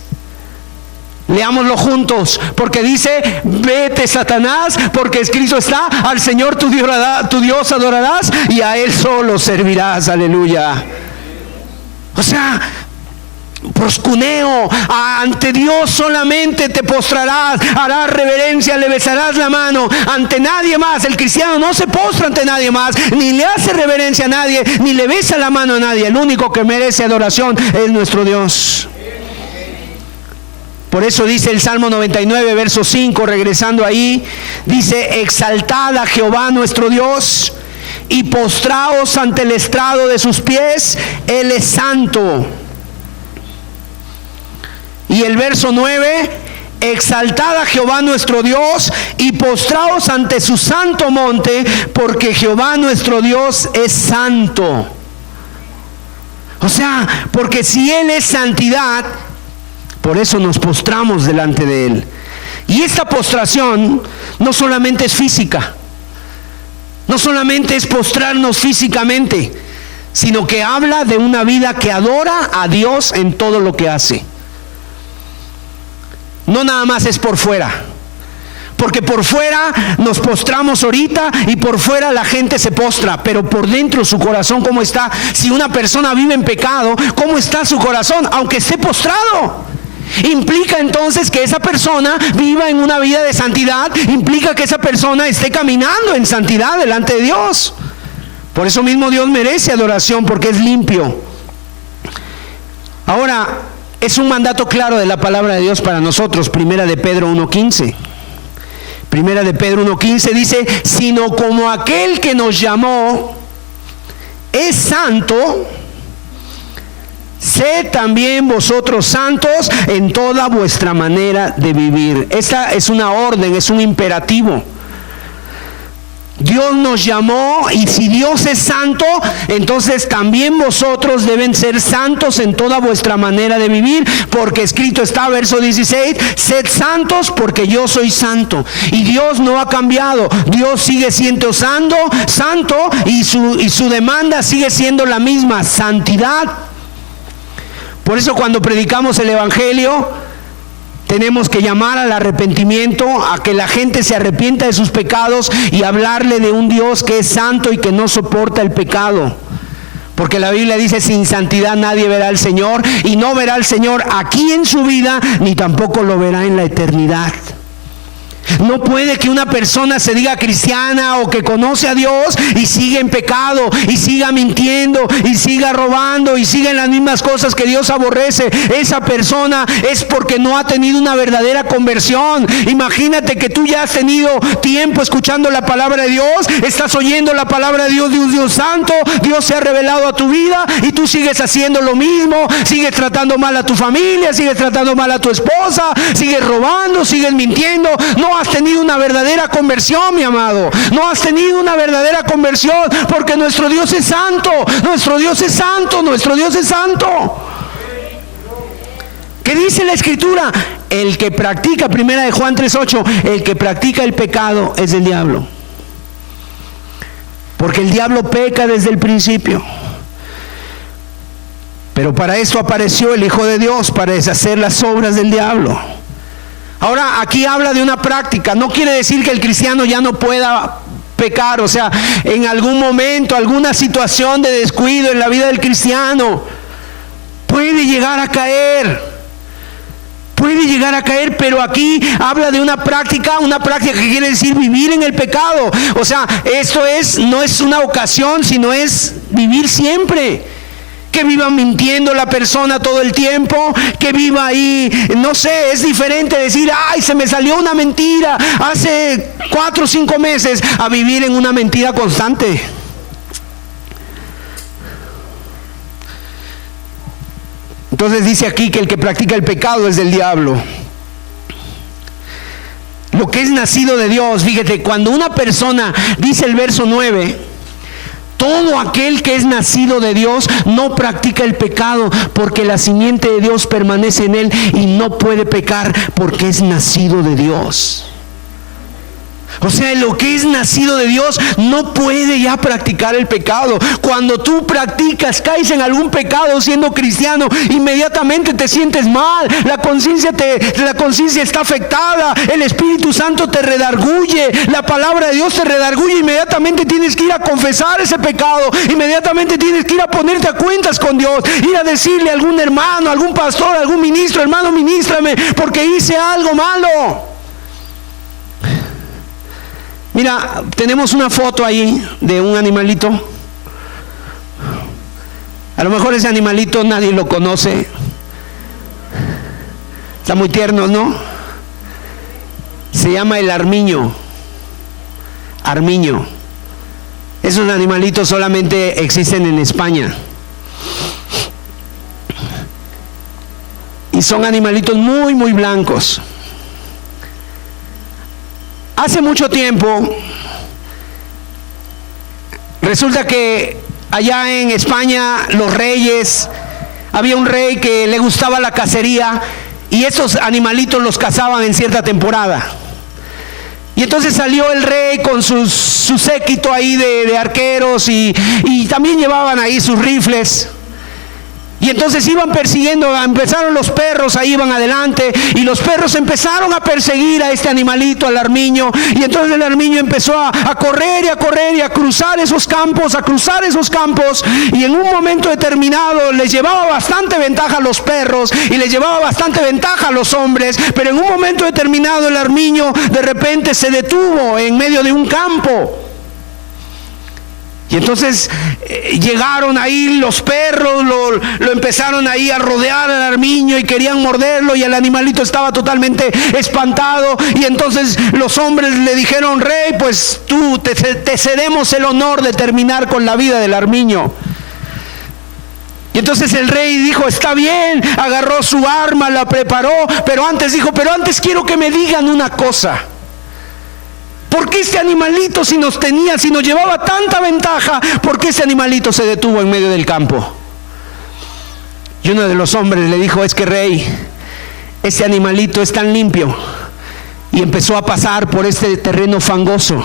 Leámoslo juntos, porque dice: vete, Satanás, porque escrito está: al Señor tu Dios adorarás y a Él solo servirás. Aleluya. O sea, proscuneo, ante Dios solamente te postrarás, harás reverencia, le besarás la mano, ante nadie más. El cristiano no se postra ante nadie más, ni le hace reverencia a nadie, ni le besa la mano a nadie. El único que merece adoración es nuestro Dios. Por eso dice el Salmo 99, verso 5, regresando ahí, dice: exaltad a Jehová nuestro Dios y postraos ante el estrado de sus pies, Él es santo. Y el verso 9, exaltad a Jehová nuestro Dios y postraos ante su santo monte, porque Jehová nuestro Dios es santo. O sea, porque si Él es santidad, por eso nos postramos delante de Él. Y esta postración no solamente es física, no solamente es postrarnos físicamente, sino que habla de una vida que adora a Dios en todo lo que hace. No nada más es por fuera, porque por fuera nos postramos ahorita y por fuera la gente se postra, pero por dentro su corazón, ¿cómo está? Si una persona vive en pecado, ¿cómo está su corazón? Aunque esté postrado. Implica entonces que esa persona viva en una vida de santidad, implica que esa persona esté caminando en santidad delante de Dios. Por eso mismo Dios merece adoración, porque es limpio. Ahora, es un mandato claro de la palabra de Dios para nosotros. Primera de Pedro 1:15. Primera de Pedro 1:15 dice: sino como aquel que nos llamó es santo, sed también vosotros santos en toda vuestra manera de vivir. Esta es una orden, es un imperativo. Dios nos llamó, y si Dios es santo, entonces también vosotros deben ser santos en toda vuestra manera de vivir, porque escrito está, verso 16: sed santos porque yo soy santo. Y Dios no ha cambiado, Dios sigue siendo santo, y su demanda sigue siendo la misma: santidad. Por eso cuando predicamos el Evangelio, tenemos que llamar al arrepentimiento, a que la gente se arrepienta de sus pecados y hablarle de un Dios que es santo y que no soporta el pecado. Porque la Biblia dice, sin santidad nadie verá al Señor, y no verá al Señor aquí en su vida, ni tampoco lo verá en la eternidad. No puede que una persona se diga cristiana o que conoce a Dios y siga en pecado, y siga mintiendo, y siga robando, y siga en las mismas cosas que Dios aborrece. Esa persona es porque no ha tenido una verdadera conversión. Imagínate que tú ya has tenido tiempo escuchando la palabra de Dios, estás oyendo la palabra de Dios, de un Dios santo, Dios se ha revelado a tu vida, y tú sigues haciendo lo mismo, sigues tratando mal a tu familia, sigues tratando mal a tu esposa, sigues robando, sigues mintiendo. No has tenido una verdadera conversión, mi amado. No has tenido una verdadera conversión, porque nuestro Dios es santo. Nuestro Dios es santo. Nuestro Dios es santo. ¿Qué dice la Escritura? El que practica, primera de Juan 3:8, el que practica el pecado es del diablo. Porque el diablo peca desde el principio. Pero para esto apareció el Hijo de Dios, para deshacer las obras del diablo. Ahora, aquí habla de una práctica. No quiere decir que el cristiano ya no pueda pecar. O sea, en algún momento, alguna situación de descuido en la vida del cristiano, puede llegar a caer. Puede llegar a caer, pero aquí habla de una práctica que quiere decir vivir en el pecado. O sea, esto no es una ocasión, sino es vivir siempre. Que viva mintiendo la persona todo el tiempo, que viva ahí, no sé, es diferente decir, ay, se me salió una mentira hace 4 o 5 meses, a vivir en una mentira constante. Entonces dice aquí que el que practica el pecado es del diablo. Lo que es nacido de Dios, fíjate, cuando una persona, dice el verso 9, todo aquel que es nacido de Dios no practica el pecado, porque la simiente de Dios permanece en él y no puede pecar porque es nacido de Dios. O sea, lo que es nacido de Dios no puede ya practicar el pecado. Cuando tú practicas, caes en algún pecado siendo cristiano, inmediatamente te sientes mal, la conciencia está afectada, el Espíritu Santo te redarguye, la palabra de Dios te redarguye, inmediatamente tienes que ir a confesar ese pecado, inmediatamente tienes que ir a ponerte a cuentas con Dios, ir a decirle a algún hermano, algún pastor, algún ministro, hermano, ministrame porque hice algo malo. Mira, tenemos una foto ahí de un animalito. A lo mejor ese animalito nadie lo conoce. Está muy tierno, ¿no? Se llama el armiño. Armiño. Esos animalitos solamente existen en España. Y son animalitos muy, muy blancos. Hace mucho tiempo, resulta que allá en España los reyes, había un rey que le gustaba la cacería y esos animalitos los cazaban en cierta temporada. Y entonces salió el rey con su séquito ahí de arqueros y también llevaban ahí sus rifles. Y entonces iban persiguiendo, empezaron los perros, ahí iban adelante, y los perros empezaron a perseguir a este animalito, al armiño, y entonces el armiño empezó a correr y a correr y a cruzar esos campos, y en un momento determinado les llevaba bastante ventaja a los perros, y les llevaba bastante ventaja a los hombres, pero en un momento determinado el armiño de repente se detuvo en medio de un campo. Y entonces llegaron ahí los perros, lo empezaron ahí a rodear al armiño y querían morderlo, y el animalito estaba totalmente espantado. Y entonces los hombres le dijeron: rey, pues tú te cedemos el honor de terminar con la vida del armiño. Y entonces el rey dijo: está bien, agarró su arma, la preparó, pero antes quiero que me digan una cosa. ¿Por qué este animalito, si nos llevaba tanta ventaja, por qué ese animalito se detuvo en medio del campo? Y uno de los hombres le dijo: es que, rey, ese animalito es tan limpio. Y empezó a pasar por este terreno fangoso.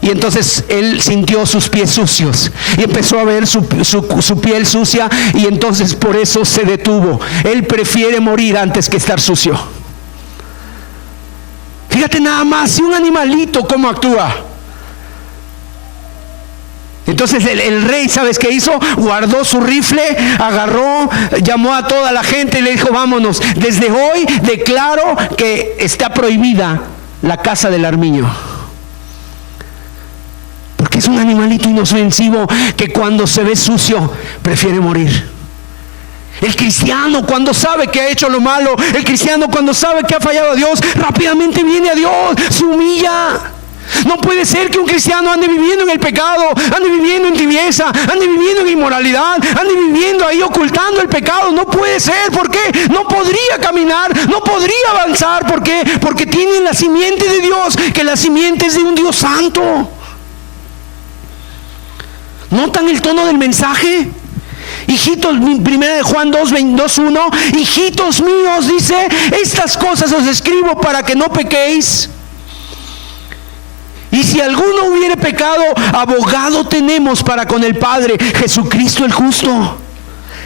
Y entonces él sintió sus pies sucios y empezó a ver su piel sucia, y entonces por eso se detuvo. Él prefiere morir antes que estar sucio. Fíjate nada más, si un animalito cómo actúa. Entonces el rey, ¿sabes qué hizo? Guardó su rifle, agarró, llamó a toda la gente y le dijo: vámonos, desde hoy declaro que está prohibida la caza del armiño. Porque es un animalito inofensivo que cuando se ve sucio prefiere morir. El cristiano, cuando sabe que ha hecho lo malo, el cristiano cuando sabe que ha fallado a Dios, rápidamente viene a Dios, se humilla. No puede ser que un cristiano ande viviendo en el pecado, ande viviendo en tibieza, ande viviendo en inmoralidad, ande viviendo ahí ocultando el pecado. No puede ser. ¿Por qué? No podría caminar, no podría avanzar. ¿Por qué? Porque tiene la simiente de Dios, que la simiente es de un Dios santo. ¿Notan el tono del mensaje? Hijitos, 1 de Juan 2:1, hijitos míos, dice: estas cosas os escribo para que no pequéis. Y si alguno hubiere pecado, abogado tenemos para con el Padre, Jesucristo el justo.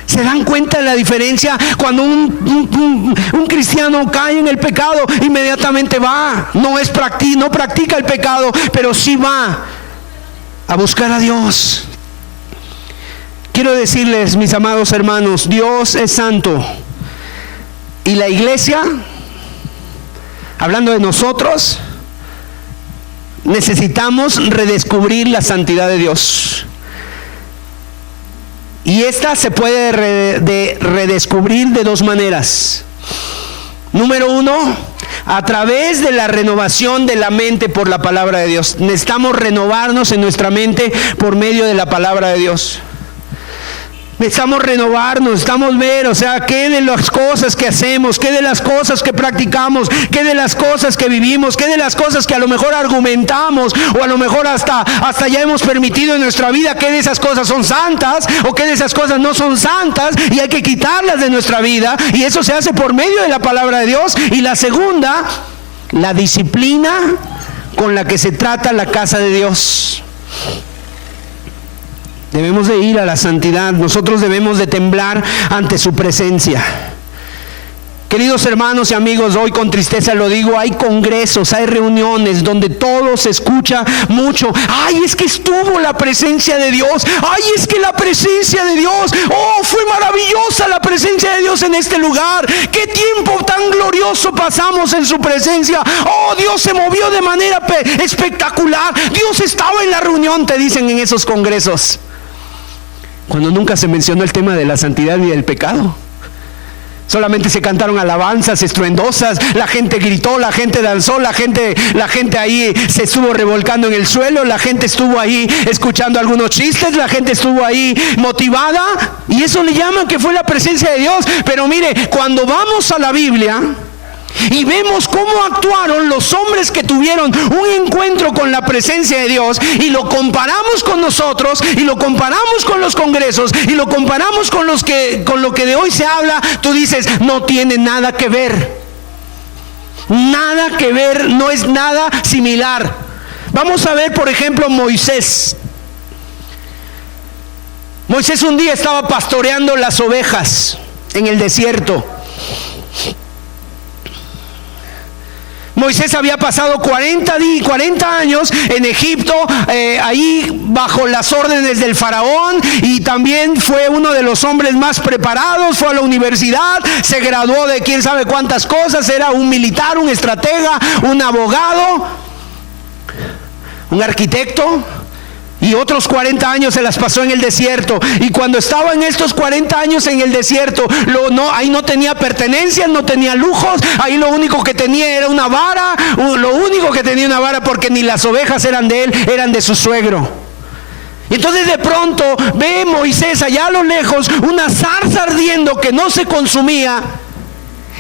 ¿Se dan cuenta de la diferencia? Cuando un cristiano cae en el pecado, inmediatamente va. No practica el pecado, pero sí va a buscar a Dios. Quiero decirles, mis amados hermanos, Dios es santo. Y la iglesia, hablando de nosotros, necesitamos redescubrir la santidad de Dios. Y esta se puede redescubrir de dos maneras. Número uno, a través de la renovación de la mente por la palabra de Dios. Necesitamos renovarnos en nuestra mente por medio de la palabra de Dios. Necesitamos renovarnos, necesitamos ver, qué de las cosas que hacemos, qué de las cosas que practicamos, qué de las cosas que vivimos, qué de las cosas que a lo mejor argumentamos o a lo mejor hasta ya hemos permitido en nuestra vida, qué de esas cosas son santas o qué de esas cosas no son santas y hay que quitarlas de nuestra vida, y eso se hace por medio de la palabra de Dios. Y la segunda, la disciplina con la que se trata la casa de Dios. Debemos de ir a la santidad. Nosotros debemos de temblar ante su presencia. Queridos hermanos y amigos, hoy con tristeza lo digo, hay congresos, hay reuniones donde todo se escucha mucho. Ay, es que estuvo la presencia de Dios. Ay, es que la presencia de Dios. Oh, fue maravillosa la presencia de Dios en este lugar. Qué tiempo tan glorioso pasamos en su presencia. Oh, Dios se movió de manera espectacular. Dios estaba en la reunión, te dicen en esos congresos. Cuando nunca se mencionó el tema de la santidad ni del pecado. Solamente se cantaron alabanzas estruendosas, la gente gritó, la gente danzó, la gente ahí se estuvo revolcando en el suelo, la gente estuvo ahí escuchando algunos chistes, la gente estuvo ahí motivada, y eso le llaman que fue la presencia de Dios. Pero mire, cuando vamos a la Biblia y vemos cómo actuaron los hombres que tuvieron un encuentro con la presencia de Dios, y lo comparamos con nosotros, y lo comparamos con los congresos, y lo comparamos con lo que de hoy se habla, tú dices, no tiene nada que ver. Nada que ver, no es nada similar. Vamos a ver, por ejemplo, Moisés. Moisés un día estaba pastoreando las ovejas en el desierto. Moisés había pasado 40 años en Egipto, ahí bajo las órdenes del faraón, y también fue uno de los hombres más preparados. Fue a la universidad, se graduó de quién sabe cuántas cosas, era un militar, un estratega, un abogado, un arquitecto. Y otros 40 años se las pasó en el desierto. Y cuando estaba en estos 40 años en el desierto, ahí no tenía pertenencias, no tenía lujos. Ahí lo único que tenía era una vara. Lo único que tenía una vara, porque ni las ovejas eran de él, eran de su suegro. Y entonces de pronto ve Moisés allá a lo lejos una zarza ardiendo que no se consumía.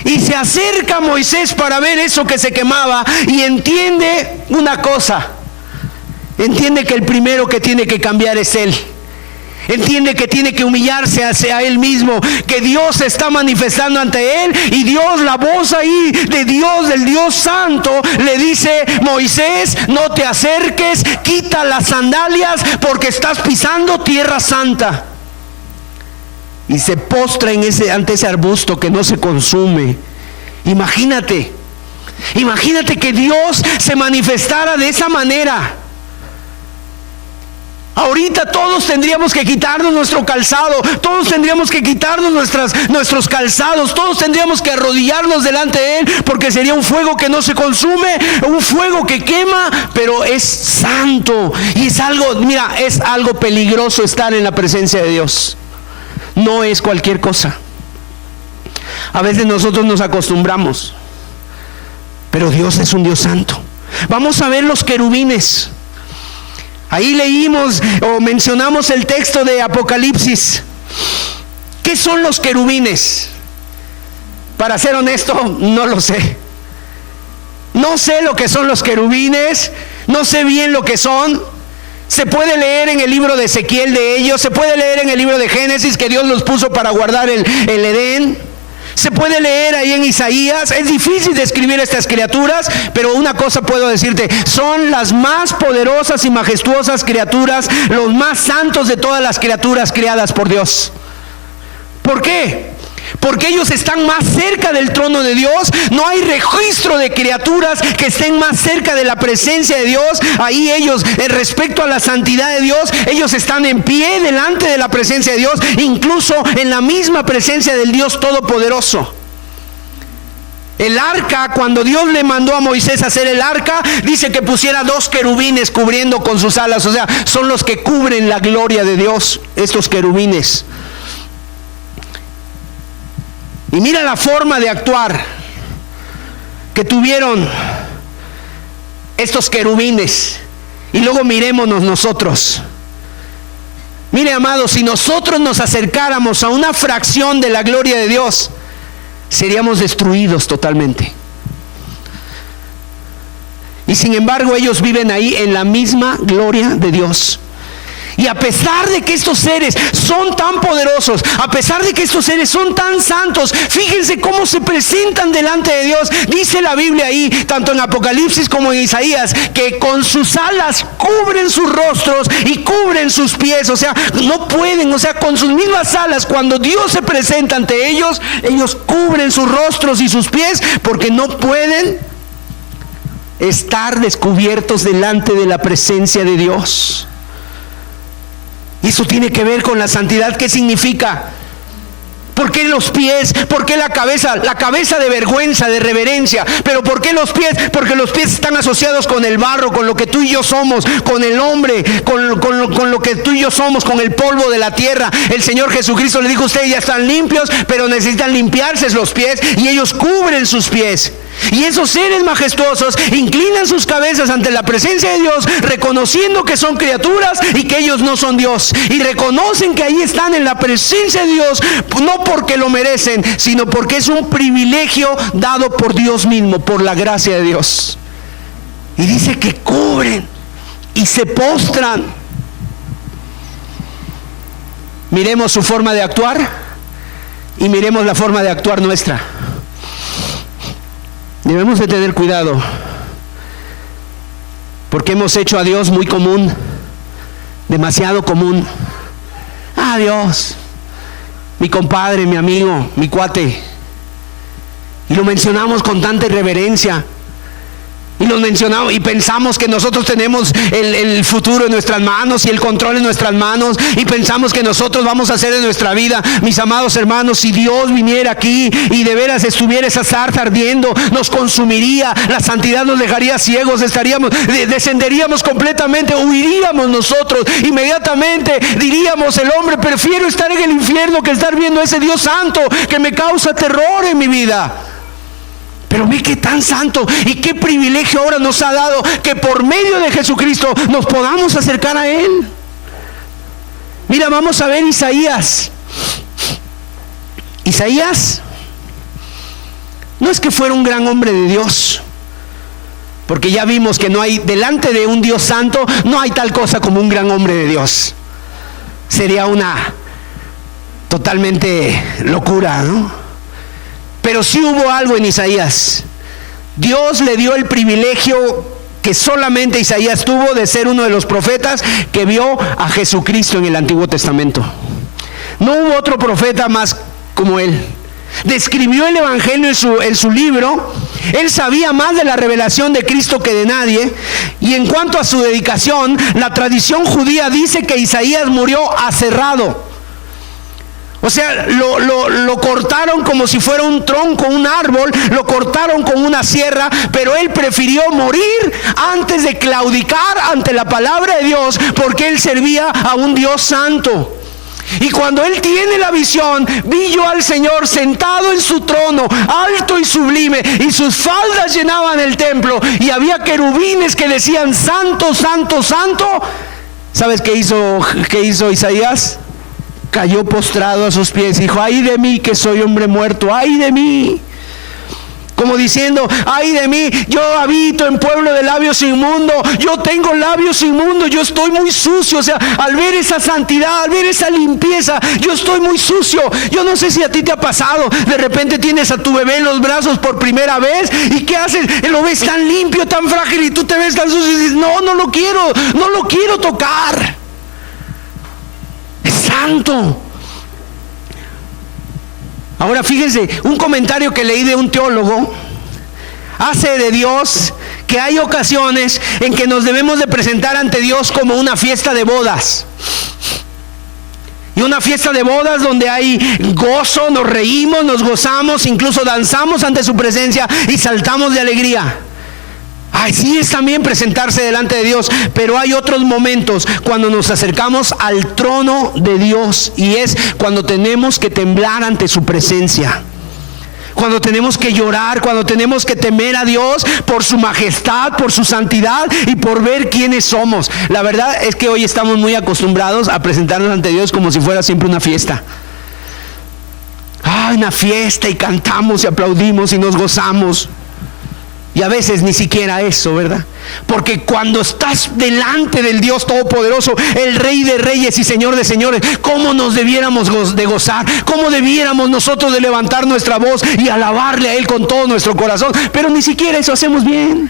Y se acerca Moisés para ver eso que se quemaba, y entiende una cosa. Entiende que el primero que tiene que cambiar es él. Entiende que tiene que humillarse hacia él mismo, que Dios se está manifestando ante él, y Dios, la voz ahí de Dios, del Dios santo, le dice: Moisés, no te acerques, quita las sandalias porque estás pisando tierra santa. Y se postra ante ese arbusto que no se consume. Imagínate que Dios se manifestara de esa manera. Ahorita todos tendríamos que quitarnos nuestro calzado, todos tendríamos que quitarnos nuestros calzados, todos tendríamos que arrodillarnos delante de Él, porque sería un fuego que no se consume, un fuego que quema, pero es santo. Y es algo, mira, es algo peligroso estar en la presencia de Dios. No es cualquier cosa. A veces nosotros nos acostumbramos, pero Dios es un Dios santo. Vamos a ver los querubines. Ahí leímos o mencionamos el texto de Apocalipsis. ¿Qué son los querubines? Para ser honesto, no lo sé. No sé lo que son los querubines, no sé bien lo que son. Se puede leer en el libro de Ezequiel de ellos, se puede leer en el libro de Génesis que Dios los puso para guardar el Edén. Se puede leer ahí en Isaías. Es difícil describir estas criaturas, pero una cosa puedo decirte: son las más poderosas y majestuosas criaturas, los más santos de todas las criaturas creadas por Dios. ¿Por qué? Porque ellos están más cerca del trono de Dios. No hay registro de criaturas que estén más cerca de la presencia de Dios. Ahí ellos, respecto a la santidad de Dios, ellos están en pie delante de la presencia de Dios, incluso en la misma presencia del Dios Todopoderoso. El arca, cuando Dios le mandó a Moisés a hacer el arca, dice que pusiera 2 querubines cubriendo con sus alas. O sea, son los que cubren la gloria de Dios, estos querubines. Y mira la forma de actuar que tuvieron estos querubines. Y luego mirémonos nosotros. Mire, amados, si nosotros nos acercáramos a una fracción de la gloria de Dios, seríamos destruidos totalmente. Y sin embargo ellos viven ahí en la misma gloria de Dios. Y a pesar de que estos seres son tan poderosos, a pesar de que estos seres son tan santos, fíjense cómo se presentan delante de Dios. Dice la Biblia ahí, tanto en Apocalipsis como en Isaías, que con sus alas cubren sus rostros y cubren sus pies. O sea, no pueden, o sea, con sus mismas alas, cuando Dios se presenta ante ellos, ellos cubren sus rostros y sus pies, porque no pueden estar descubiertos delante de la presencia de Dios. Y eso tiene que ver con la santidad. ¿Qué significa? ¿Por qué los pies? ¿Por qué la cabeza? La cabeza de vergüenza, de reverencia. ¿Pero por qué los pies? Porque los pies están asociados con el barro, con lo que tú y yo somos, con el hombre, con lo que tú y yo somos, con el polvo de la tierra. El Señor Jesucristo le dijo: ustedes ya están limpios, pero necesitan limpiarse los pies, y ellos cubren sus pies. Y esos seres majestuosos inclinan sus cabezas ante la presencia de Dios, reconociendo que son criaturas y que ellos no son Dios. Y reconocen que ahí están en la presencia de Dios, no porque lo merecen, sino porque es un privilegio dado por Dios mismo, por la gracia de Dios. Y dice que cubren y se postran. Miremos su forma de actuar y miremos la forma de actuar nuestra. Debemos de tener cuidado, porque hemos hecho a Dios muy común, demasiado común. Ah, Dios, mi compadre, mi amigo, mi cuate. Y lo mencionamos con tanta irreverencia. Y los mencionamos y pensamos que nosotros tenemos el futuro en nuestras manos y el control en nuestras manos, y pensamos que nosotros vamos a hacer de nuestra vida. Mis amados hermanos, si Dios viniera aquí y de veras estuviera esa zarza ardiendo, nos consumiría, la santidad nos dejaría ciegos, descenderíamos completamente, huiríamos nosotros inmediatamente. Diríamos: el hombre, prefiero estar en el infierno que estar viendo a ese Dios santo que me causa terror en mi vida. Pero ve qué tan santo y qué privilegio ahora nos ha dado, que por medio de Jesucristo nos podamos acercar a Él. Mira, vamos a ver Isaías. Isaías no es que fuera un gran hombre de Dios, porque ya vimos que no hay, delante de un Dios santo, no hay tal cosa como un gran hombre de Dios. Sería una totalmente locura, ¿no? Pero sí hubo algo en Isaías. Dios le dio el privilegio que solamente Isaías tuvo, de ser uno de los profetas que vio a Jesucristo en el Antiguo Testamento. No hubo otro profeta más como él. Describió el Evangelio en su libro, Él sabía más de la revelación de Cristo que de nadie. Y en cuanto a su dedicación, la tradición judía dice que Isaías murió aserrado. O sea, lo cortaron como si fuera un tronco, un árbol, lo cortaron con una sierra, pero él prefirió morir antes de claudicar ante la palabra de Dios, porque él servía a un Dios santo. Y cuando él tiene la visión, vi yo al Señor sentado en su trono, alto y sublime, y sus faldas llenaban el templo, y había querubines que decían: santo, santo, santo. ¿Sabes qué hizo Isaías? Cayó postrado a sus pies y dijo: ay de mí, que soy hombre muerto, ay de mí. Como diciendo: ay de mí, yo habito en pueblo de labios inmundos, yo tengo labios inmundos, yo estoy muy sucio. O sea, al ver esa santidad, al ver esa limpieza, yo estoy muy sucio. Yo no sé si a ti te ha pasado, de repente tienes a tu bebé en los brazos por primera vez, y ¿qué haces? Lo ves tan limpio, tan frágil, y tú te ves tan sucio y dices: no lo quiero tocar. Es santo. Ahora fíjense, un comentario que leí de un teólogo hace de Dios que hay ocasiones en que nos debemos de presentar ante Dios como una fiesta de bodas. Y una fiesta de bodas donde hay gozo, nos reímos, nos gozamos, incluso danzamos ante su presencia y saltamos de alegría. Así es también presentarse delante de Dios, pero hay otros momentos cuando nos acercamos al trono de Dios, y es cuando tenemos que temblar ante su presencia, cuando tenemos que llorar, cuando tenemos que temer a Dios por su majestad, por su santidad y por ver quiénes somos. La verdad es que hoy estamos muy acostumbrados a presentarnos ante Dios como si fuera siempre una fiesta. Una fiesta, y cantamos y aplaudimos y nos gozamos. Y a veces ni siquiera eso, ¿verdad? Porque cuando estás delante del Dios Todopoderoso, el Rey de Reyes y Señor de Señores, ¿cómo nos debiéramos de gozar? ¿Cómo debiéramos nosotros de levantar nuestra voz y alabarle a Él con todo nuestro corazón? Pero ni siquiera eso hacemos bien.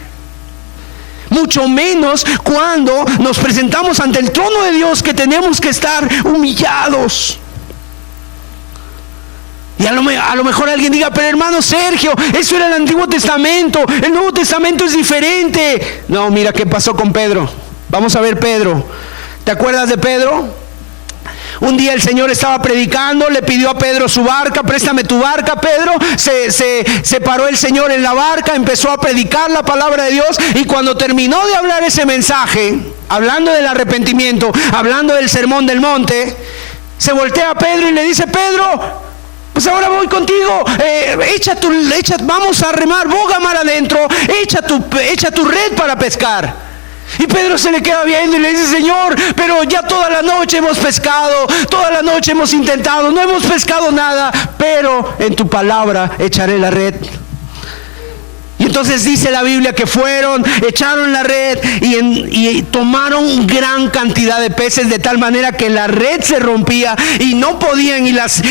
Mucho menos cuando nos presentamos ante el trono de Dios, que tenemos que estar humillados. Y a lo mejor alguien diga: pero hermano Sergio, eso era el Antiguo Testamento, el Nuevo Testamento es diferente. No, mira qué pasó con Pedro. Vamos a ver Pedro. ¿Te acuerdas de Pedro? Un día el Señor estaba predicando, le pidió a Pedro su barca: préstame tu barca, Pedro. Se paró el Señor en la barca, empezó a predicar la palabra de Dios, y cuando terminó de hablar ese mensaje, hablando del arrepentimiento, hablando del sermón del monte, se voltea a Pedro y le dice: Pedro, pues ahora voy contigo, vamos a remar, boga mar adentro, echa tu red para pescar. Y Pedro se le queda viendo y le dice: Señor, pero ya toda la noche hemos pescado, toda la noche hemos intentado, no hemos pescado nada, pero en tu palabra echaré la red. Y entonces dice la Biblia que fueron, echaron la red y tomaron gran cantidad de peces, de tal manera que la red se rompía y no podían,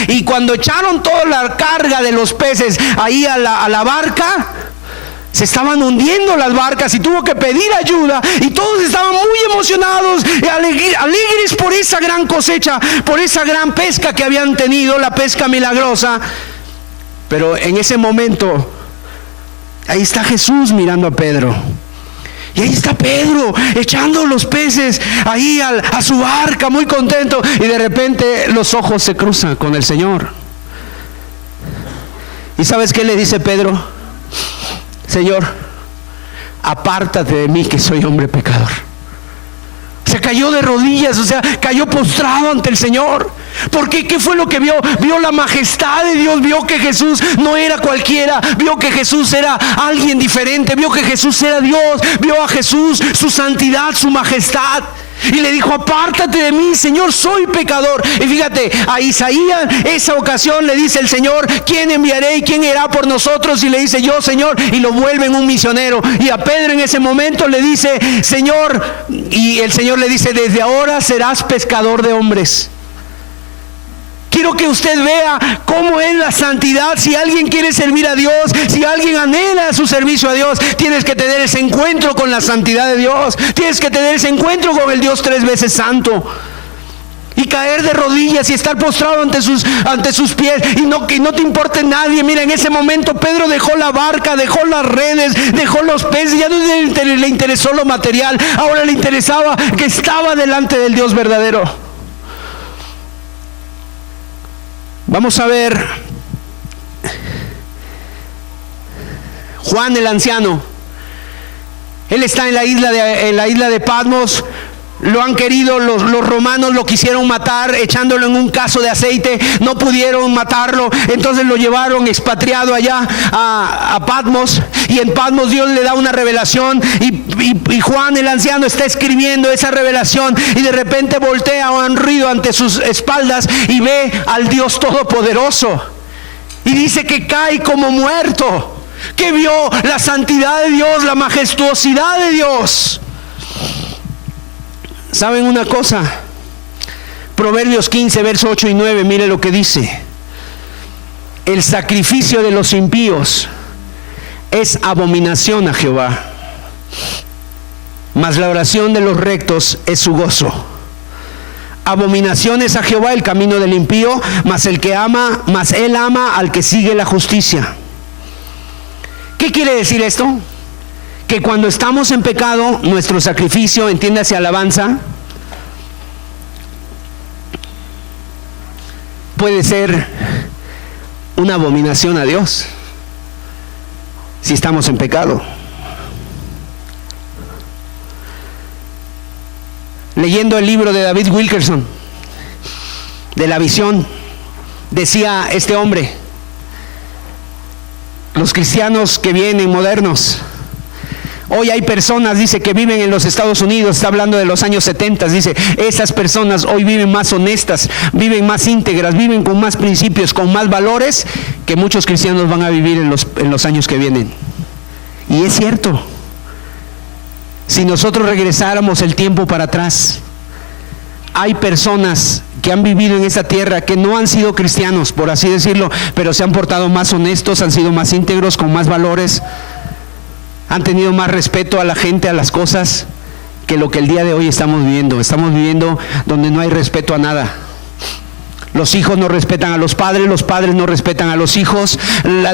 y cuando echaron toda la carga de los peces ahí a la barca, se estaban hundiendo las barcas y tuvo que pedir ayuda, y todos estaban muy emocionados, alegres por esa gran cosecha, por esa gran pesca que habían tenido, la pesca milagrosa. Pero en ese momento, ahí está Jesús mirando a Pedro, y ahí está Pedro echando los peces ahí a su barca, muy contento, y de repente los ojos se cruzan con el Señor. ¿Y sabes qué le dice Pedro? Señor, apártate de mí, que soy hombre pecador. Se cayó de rodillas, o sea, cayó postrado ante el Señor. ¿Por qué? ¿Qué fue lo que vio? Vio la majestad de Dios, vio que Jesús no era cualquiera, vio que Jesús era alguien diferente, vio que Jesús era Dios, vio a Jesús, su santidad, su majestad. Y le dijo: apártate de mí, Señor, soy pecador. Y fíjate, a Isaías, esa ocasión le dice el Señor: ¿quién enviaré y quién irá por nosotros? Y le dice: yo, Señor, y lo vuelven un misionero. Y a Pedro en ese momento le dice: Señor, y el Señor le dice: desde ahora serás pescador de hombres. Quiero que usted vea cómo es la santidad. Si alguien quiere servir a Dios, si alguien anhela su servicio a Dios, tienes que tener ese encuentro con la santidad de Dios. Tienes que tener ese encuentro con el Dios 3 veces santo. y caer de rodillas y estar postrado ante sus pies que no te importe nadie. Mira, en ese momento Pedro dejó la barca, dejó las redes, dejó los peces. Ya no le interesó lo material, ahora le interesaba que estaba delante del Dios verdadero. Vamos a ver Juan el anciano. Él está en la isla de Patmos. Lo han querido, los romanos lo quisieron matar echándolo en un caso de aceite, no pudieron matarlo, entonces lo llevaron expatriado allá a Patmos, y en Patmos Dios le da una revelación, y Juan el anciano está escribiendo esa revelación, y de repente voltea un ruido ante sus espaldas y ve al Dios Todopoderoso, y dice que cae como muerto, que vio la santidad de Dios, la majestuosidad de Dios. ¿Saben una cosa? Proverbios 15, verso 8 y 9, mire lo que dice. El sacrificio de los impíos es abominación a Jehová, mas la oración de los rectos es su gozo. Abominación es a Jehová el camino del impío, mas él ama al que sigue la justicia. ¿Qué quiere decir esto? Que cuando estamos en pecado, nuestro sacrificio, entiéndase alabanza, puede ser una abominación a Dios, si estamos en pecado. Leyendo el libro de David Wilkerson, de la visión, decía este hombre: los cristianos que vienen modernos, hoy hay personas, dice, que viven en los Estados Unidos, está hablando de los años 70, dice, esas personas hoy viven más honestas, viven más íntegras, viven con más principios, con más valores, que muchos cristianos van a vivir en los años que vienen. Y es cierto. Si nosotros regresáramos el tiempo para atrás, hay personas que han vivido en esta tierra que no han sido cristianos, por así decirlo, pero se han portado más honestos, han sido más íntegros, con más valores, han tenido más respeto a la gente, a las cosas, que lo que el día de hoy estamos viviendo. Estamos viviendo donde no hay respeto a nada. Los hijos no respetan a los padres no respetan a los hijos,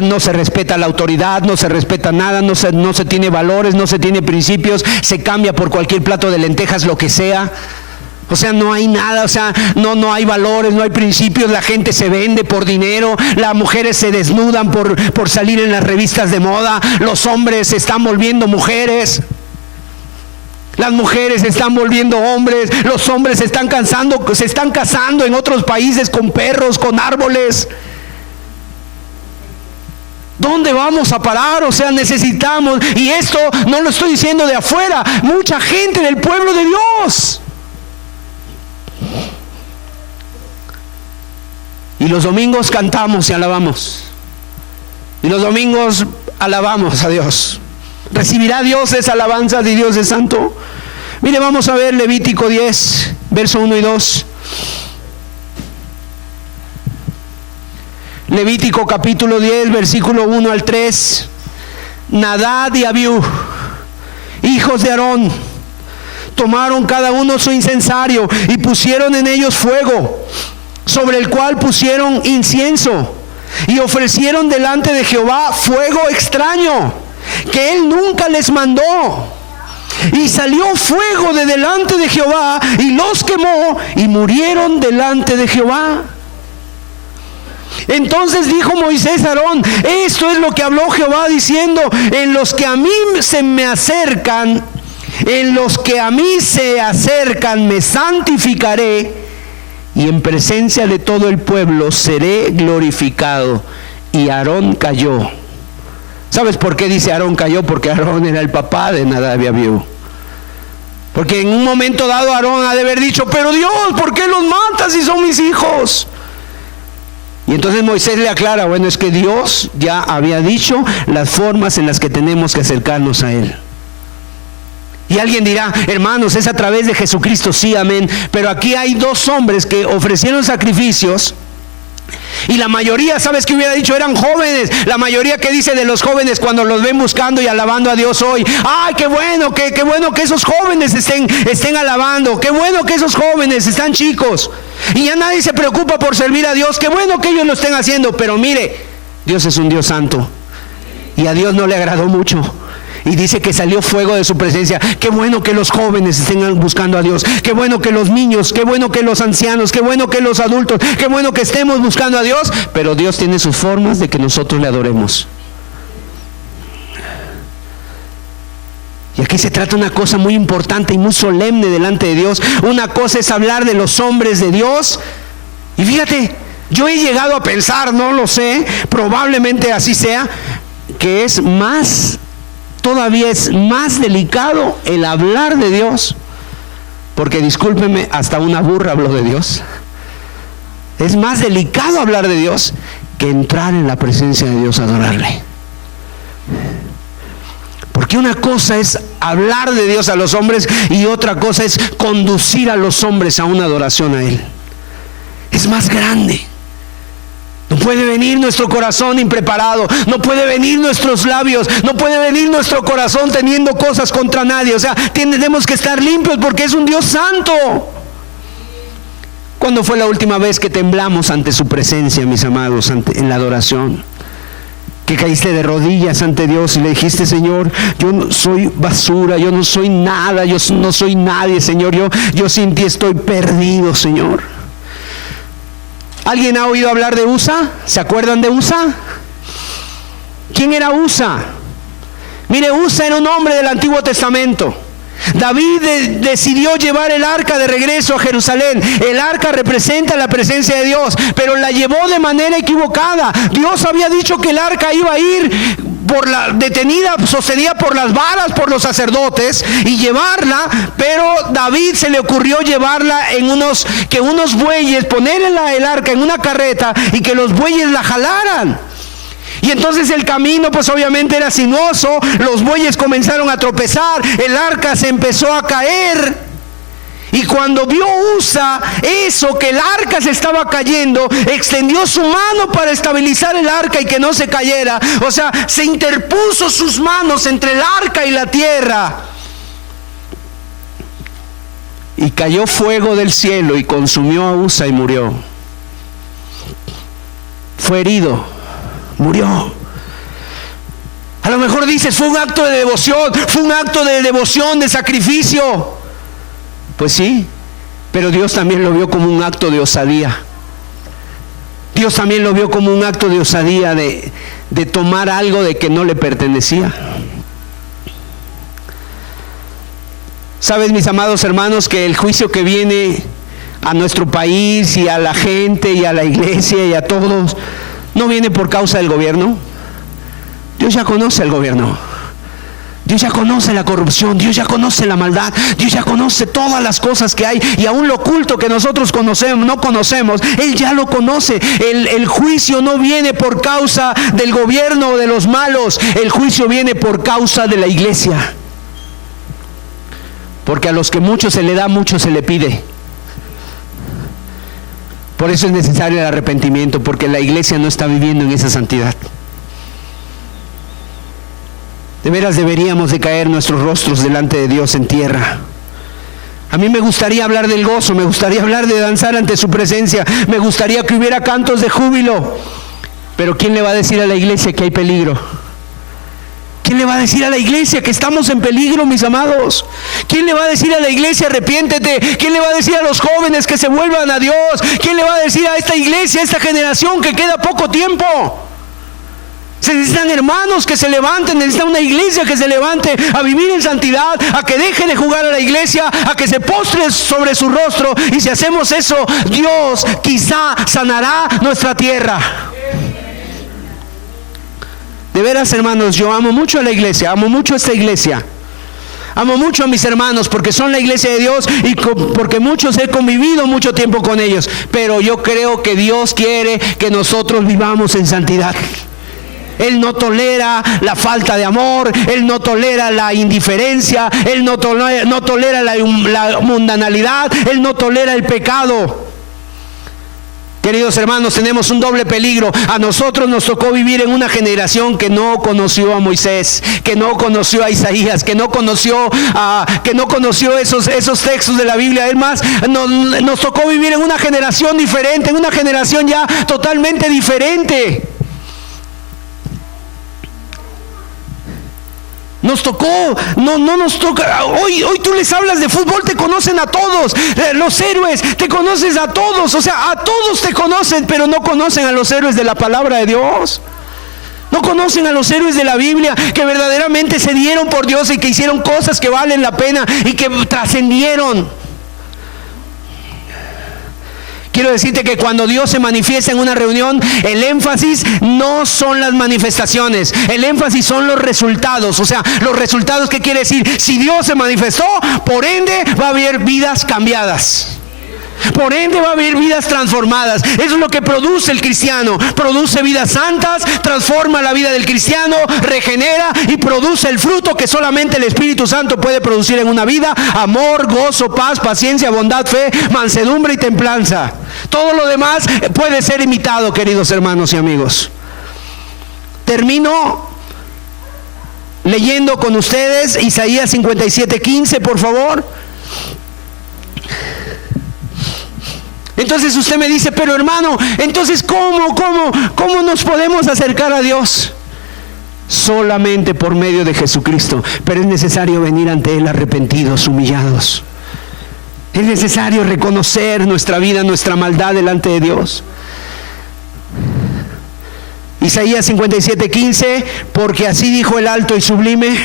no se respeta la autoridad, no se respeta nada, no se tiene valores, no se tiene principios, se cambia por cualquier plato de lentejas, lo que sea. O sea, no hay nada, o sea, no hay valores, no hay principios, la gente se vende por dinero, las mujeres se desnudan por salir en las revistas de moda, los hombres se están volviendo mujeres, las mujeres se están volviendo hombres, los hombres se están casando en otros países con perros, con árboles. ¿Dónde vamos a parar? O sea, necesitamos, y esto no lo estoy diciendo de afuera, mucha gente del pueblo de Dios. Y los domingos cantamos y alabamos. Y los domingos alabamos a Dios. ¿Recibirá Dios esa alabanza de Dios es santo? Mire, vamos a ver Levítico 10, verso 1 y 2. Levítico capítulo 10, versículo 1 al 3. Nadab y Abiú, hijos de Aarón, tomaron cada uno su incensario y pusieron en ellos fuego, sobre el cual pusieron incienso, y ofrecieron delante de Jehová fuego extraño, que él nunca les mandó. Y salió fuego de delante de Jehová, y los quemó, y murieron delante de Jehová. Entonces dijo Moisés a Aarón: esto es lo que habló Jehová diciendo: en los que a mí se acercan me santificaré, y en presencia de todo el pueblo seré glorificado. Y Aarón cayó. ¿Sabes por qué dice Aarón cayó? Porque Aarón era el papá de Nadab y Abiú. Porque en un momento dado Aarón ha de haber dicho: pero Dios, ¿por qué los matas si son mis hijos? Y entonces Moisés le aclara: bueno, es que Dios ya había dicho las formas en las que tenemos que acercarnos a Él. Y alguien dirá: hermanos, es a través de Jesucristo. Sí, amén. Pero aquí hay dos hombres que ofrecieron sacrificios, y la mayoría, ¿sabes qué hubiera dicho? Eran jóvenes. La mayoría que dice de los jóvenes cuando los ven buscando y alabando a Dios hoy: ¡ay, qué bueno que esos jóvenes estén alabando! ¡Qué bueno que esos jóvenes están chicos! Y ya nadie se preocupa por servir a Dios. Qué bueno que ellos lo estén haciendo, pero mire, Dios es un Dios santo. Y a Dios no le agradó mucho. Y dice que salió fuego de su presencia. Qué bueno que los jóvenes estén buscando a Dios. Qué bueno que los niños, qué bueno que los ancianos, qué bueno que los adultos, qué bueno que estemos buscando a Dios. Pero Dios tiene sus formas de que nosotros le adoremos. Y aquí se trata una cosa muy importante y muy solemne delante de Dios. Una cosa es hablar de los hombres de Dios. Y fíjate, yo he llegado a pensar, no lo sé, probablemente así sea, que todavía es más delicado el hablar de Dios, porque discúlpeme, hasta una burra habló de Dios. Es más delicado hablar de Dios que entrar en la presencia de Dios a adorarle. Porque una cosa es hablar de Dios a los hombres y otra cosa es conducir a los hombres a una adoración a Él. Es más grande. No puede venir nuestro corazón impreparado, no puede venir nuestros labios, no puede venir nuestro corazón teniendo cosas contra nadie. O sea, tenemos que estar limpios porque es un Dios santo. ¿Cuándo fue la última vez que temblamos ante su presencia, mis amados, en la adoración? Que caíste de rodillas ante Dios y le dijiste: Señor, yo no soy basura, yo no soy nada, yo no soy nadie, Señor, yo sin ti estoy perdido, Señor. ¿Alguien ha oído hablar de Usa? ¿Se acuerdan de Usa? ¿Quién era Usa? Mire, Usa era un hombre del Antiguo Testamento. David decidió llevar el arca de regreso a Jerusalén. El arca representa la presencia de Dios, pero la llevó de manera equivocada. Dios había dicho que el arca iba a ir detenida, sostenida por las varas, por los sacerdotes, y llevarla, pero David se le ocurrió llevarla en unos bueyes, poner el arca en una carreta y que los bueyes la jalaran. Y entonces el camino pues obviamente era sinuoso, los bueyes comenzaron a tropezar, el arca se empezó a caer. Y cuando vio Usa eso, que el arca se estaba cayendo, extendió su mano para estabilizar el arca y que no se cayera. O sea, se interpuso sus manos entre el arca y la tierra. Y cayó fuego del cielo y consumió a Usa y murió. Fue herido, murió. A lo mejor dices, fue un acto de devoción, de sacrificio. Pues sí, pero Dios también lo vio como un acto de osadía. Dios también lo vio como un acto de osadía de tomar algo de que no le pertenecía. ¿Sabes, mis amados hermanos, que el juicio que viene a nuestro país y a la gente y a la iglesia y a todos no viene por causa del gobierno? Dios ya conoce al gobierno. Dios ya conoce la corrupción, Dios ya conoce la maldad, Dios ya conoce todas las cosas que hay, y aún lo oculto que nosotros no conocemos, Él ya lo conoce. El juicio no viene por causa del gobierno o de los malos, el juicio viene por causa de la iglesia. Porque a los que mucho se le da, mucho se le pide. Por eso es necesario el arrepentimiento, porque la iglesia no está viviendo en esa santidad. De veras deberíamos de caer nuestros rostros delante de Dios en tierra. A mí me gustaría hablar del gozo, me gustaría hablar de danzar ante su presencia, me gustaría que hubiera cantos de júbilo. Pero ¿quién le va a decir a la iglesia que hay peligro? ¿Quién le va a decir a la iglesia que estamos en peligro, mis amados? ¿Quién le va a decir a la iglesia arrepiéntete? ¿Quién le va a decir a los jóvenes que se vuelvan a Dios? ¿Quién le va a decir a esta iglesia, a esta generación que queda poco tiempo? Se necesitan hermanos que se levanten, necesita una iglesia que se levante a vivir en santidad, a que deje de jugar a la iglesia, a que se postre sobre su rostro. Y si hacemos eso, Dios quizá sanará nuestra tierra. De veras, hermanos, yo amo mucho a la iglesia, amo mucho a esta iglesia. Amo mucho a mis hermanos porque son la iglesia de Dios y porque muchos he convivido mucho tiempo con ellos. Pero yo creo que Dios quiere que nosotros vivamos en santidad. Él no tolera la falta de amor, Él no tolera la indiferencia, Él no tolera la mundanalidad, Él no tolera el pecado. Queridos hermanos, tenemos un doble peligro. A nosotros nos tocó vivir en una generación que no conoció a Moisés, que no conoció a Isaías, que no conoció esos textos de la Biblia. Es más, nos tocó vivir en una generación diferente, en una generación ya totalmente diferente. Nos tocó, no nos toca. Hoy tú les hablas de fútbol, te conocen a todos. Los héroes, te conoces a todos. O sea, a todos te conocen, pero no conocen a los héroes de la palabra de Dios. No conocen a los héroes de la Biblia que verdaderamente se dieron por Dios y que hicieron cosas que valen la pena y que trascendieron. Quiero decirte que cuando Dios se manifiesta en una reunión, el énfasis no son las manifestaciones, el énfasis son los resultados. O sea, los resultados, ¿qué quiere decir? Si Dios se manifestó, por ende va a haber vidas cambiadas. Por ende va a haber vidas transformadas. Eso es lo que produce el cristiano. Produce vidas santas, transforma la vida del cristiano, regenera y produce el fruto que solamente el Espíritu Santo puede producir en una vida: amor, gozo, paz, paciencia, bondad, fe, mansedumbre y templanza. Todo lo demás puede ser imitado, queridos hermanos y amigos. Termino leyendo con ustedes Isaías 57:15, por favor. Entonces usted me dice: pero hermano, entonces ¿cómo nos podemos acercar a Dios? Solamente por medio de Jesucristo. Pero es necesario venir ante Él arrepentidos, humillados. Es necesario reconocer nuestra vida, nuestra maldad delante de Dios. Isaías 57:15: porque así dijo el alto y sublime,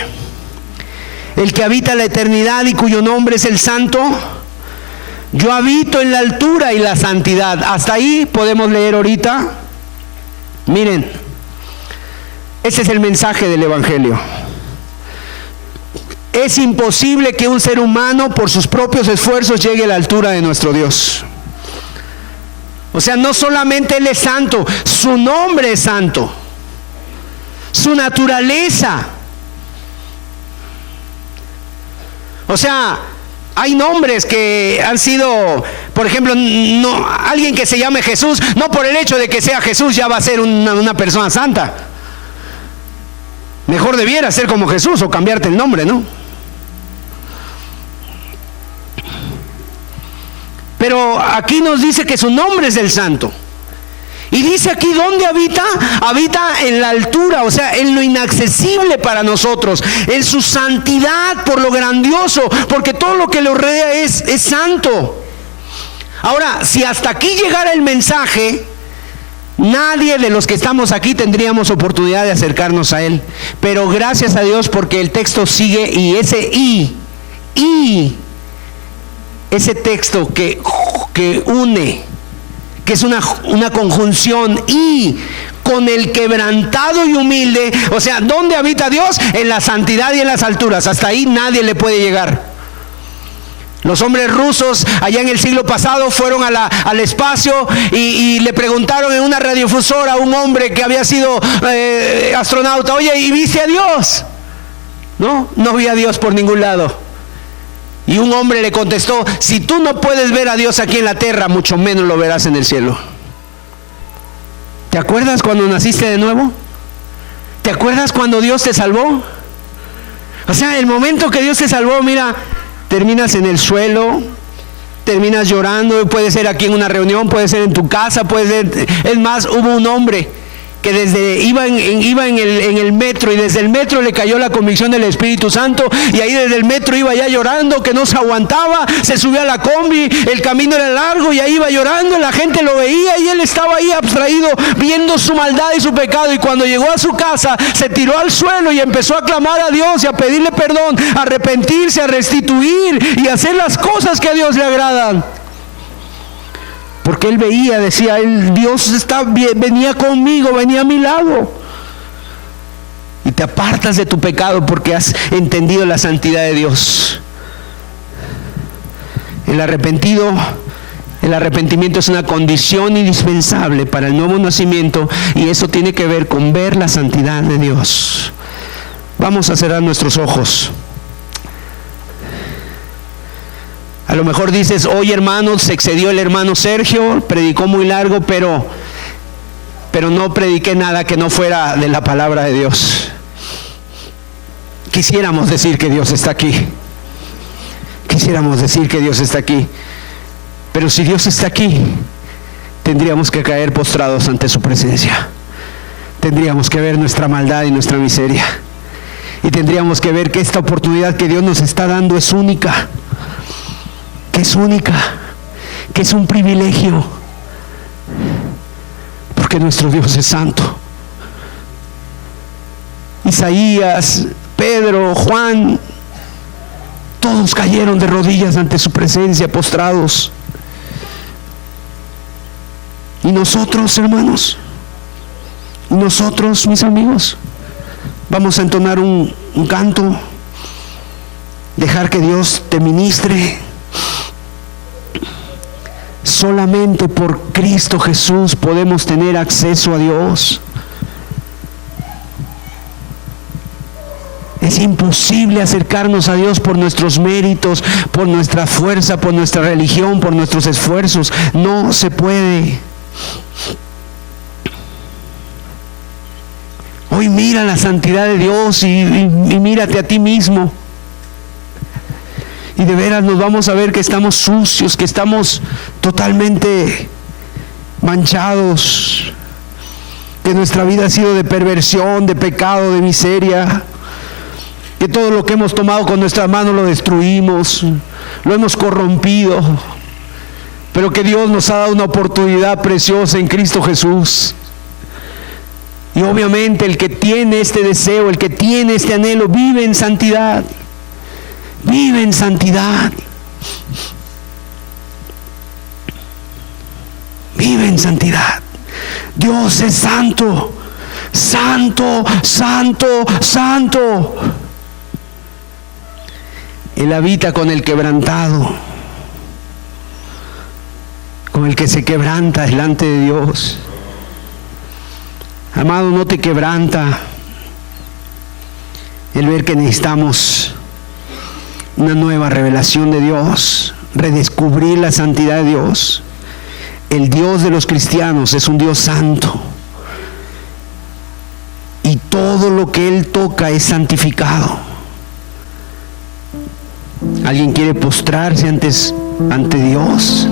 el que habita la eternidad y cuyo nombre es el Santo. Yo habito en la altura y la santidad. Hasta ahí podemos leer ahorita. Miren, ese es el mensaje del Evangelio. Es imposible que un ser humano por sus propios esfuerzos llegue a la altura de nuestro Dios. O sea, no solamente Él es santo, su nombre es santo, su naturaleza. O sea, hay nombres que han sido, por ejemplo, alguien que se llame Jesús, no por el hecho de que sea Jesús ya va a ser una persona santa. Mejor debiera ser como Jesús o cambiarte el nombre, ¿no? Pero aquí nos dice que su nombre es el Santo. Y dice aquí, ¿dónde habita? Habita en la altura, o sea, en lo inaccesible para nosotros, en su santidad, por lo grandioso, porque todo lo que lo rodea es santo. Ahora, si hasta aquí llegara el mensaje, nadie de los que estamos aquí tendríamos oportunidad de acercarnos a Él. Pero gracias a Dios, porque el texto sigue, y ese texto que une, que es una conjunción, y con el quebrantado y humilde. O sea, ¿dónde habita Dios? En la santidad y en las alturas. Hasta ahí nadie le puede llegar. Los hombres rusos allá en el siglo pasado fueron al espacio y le preguntaron en una radiodifusora a un hombre que había sido astronauta: oye, ¿y viste a Dios? No vi a Dios por ningún lado. Y un hombre le contestó: si tú no puedes ver a Dios aquí en la tierra, mucho menos lo verás en el cielo. ¿Te acuerdas cuando naciste de nuevo? ¿Te acuerdas cuando Dios te salvó? O sea, el momento que Dios te salvó, mira, terminas en el suelo, terminas llorando. Puede ser aquí en una reunión, puede ser en tu casa, puede ser. Es más, hubo un hombre que iba en el metro, y desde el metro le cayó la convicción del Espíritu Santo, y ahí desde el metro iba ya llorando, que no se aguantaba. Se subió a la combi, el camino era largo, y ahí iba llorando, la gente lo veía y él estaba ahí abstraído viendo su maldad y su pecado. Y cuando llegó a su casa, se tiró al suelo y empezó a clamar a Dios y a pedirle perdón, a arrepentirse, a restituir y a hacer las cosas que a Dios le agradan. Porque él veía, decía, Dios venía conmigo, venía a mi lado. Y te apartas de tu pecado porque has entendido la santidad de Dios. El arrepentimiento es una condición indispensable para el nuevo nacimiento, y eso tiene que ver con ver la santidad de Dios. Vamos a cerrar nuestros ojos. A lo mejor dices, oye hermanos, se excedió el hermano Sergio, predicó muy largo, pero no prediqué nada que no fuera de la palabra de Dios. Quisiéramos decir que Dios está aquí. Quisiéramos decir que Dios está aquí. Pero si Dios está aquí, tendríamos que caer postrados ante su presencia. Tendríamos que ver nuestra maldad y nuestra miseria. Y tendríamos que ver que esta oportunidad que Dios nos está dando es única. Que es única. Que es un privilegio. Porque nuestro Dios es santo. Isaías, Pedro, Juan, todos cayeron de rodillas ante su presencia, postrados. Y nosotros, hermanos, nosotros, mis amigos, vamos a entonar un canto, dejar que Dios te ministre. Solamente por Cristo Jesús podemos tener acceso a Dios. Es imposible acercarnos a Dios por nuestros méritos, por nuestra fuerza, por nuestra religión, por nuestros esfuerzos. No se puede. Hoy mira la santidad de Dios y mírate a ti mismo. Y de veras nos vamos a ver que estamos sucios, que estamos totalmente manchados, que nuestra vida ha sido de perversión, de pecado, de miseria, que todo lo que hemos tomado con nuestras manos lo destruimos, lo hemos corrompido, pero que Dios nos ha dado una oportunidad preciosa en Cristo Jesús. Y obviamente el que tiene este deseo, el que tiene este anhelo, vive en santidad. Vive en santidad. Vive en santidad. Dios es santo. Santo, santo, santo. Él habita con el quebrantado, con el que se quebranta delante de Dios. Amado, no te quebranta el ver que necesitamos una nueva revelación de Dios, redescubrir la santidad de Dios. El Dios de los cristianos es un Dios santo y todo lo que Él toca es santificado. ¿Alguien quiere postrarse ante Dios?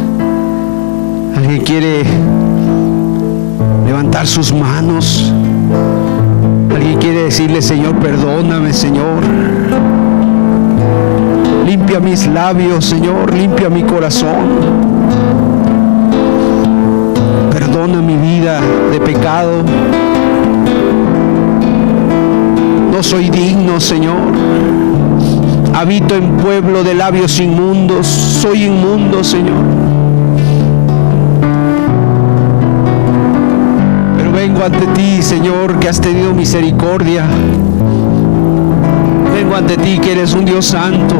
¿Alguien quiere levantar sus manos? ¿Alguien quiere decirle, Señor, perdóname, Señor? Limpia mis labios, Señor, limpia mi corazón. Perdona mi vida de pecado. No soy digno, Señor. Habito en pueblo de labios inmundos. Soy inmundo, Señor. Pero vengo ante ti, Señor, que has tenido misericordia. Vengo ante ti, que eres un Dios santo.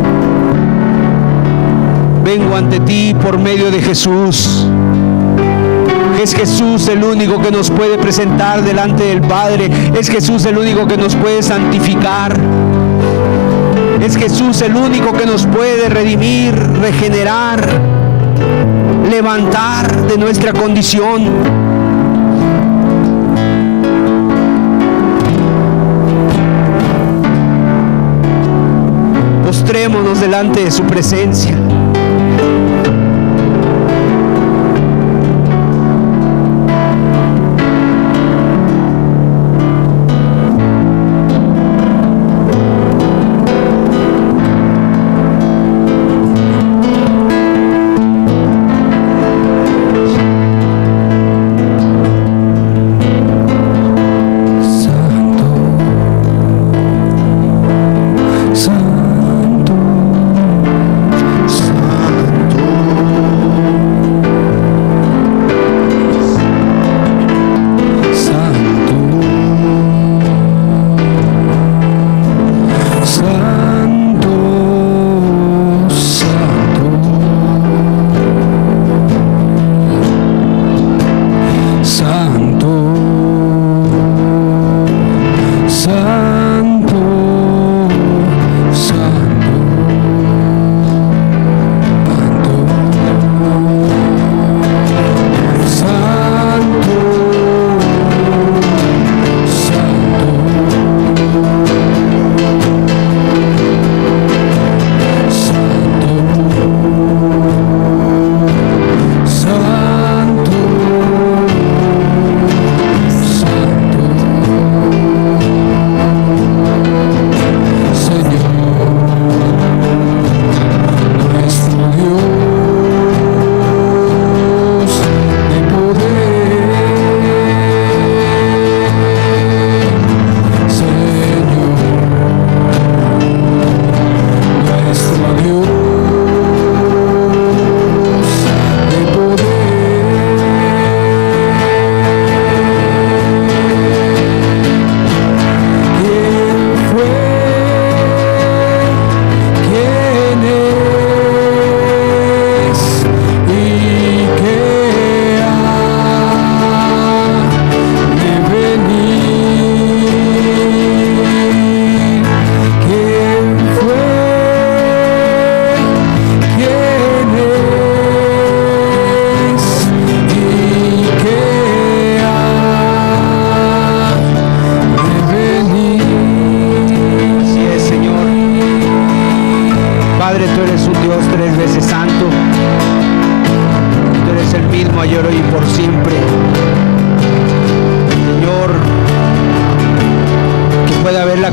Vengo ante ti por medio de Jesús. Es Jesús el único que nos puede presentar delante del Padre. Es Jesús el único que nos puede santificar. Es Jesús el único que nos puede redimir, regenerar, levantar de nuestra condición. Postrémonos delante de su presencia. Santo,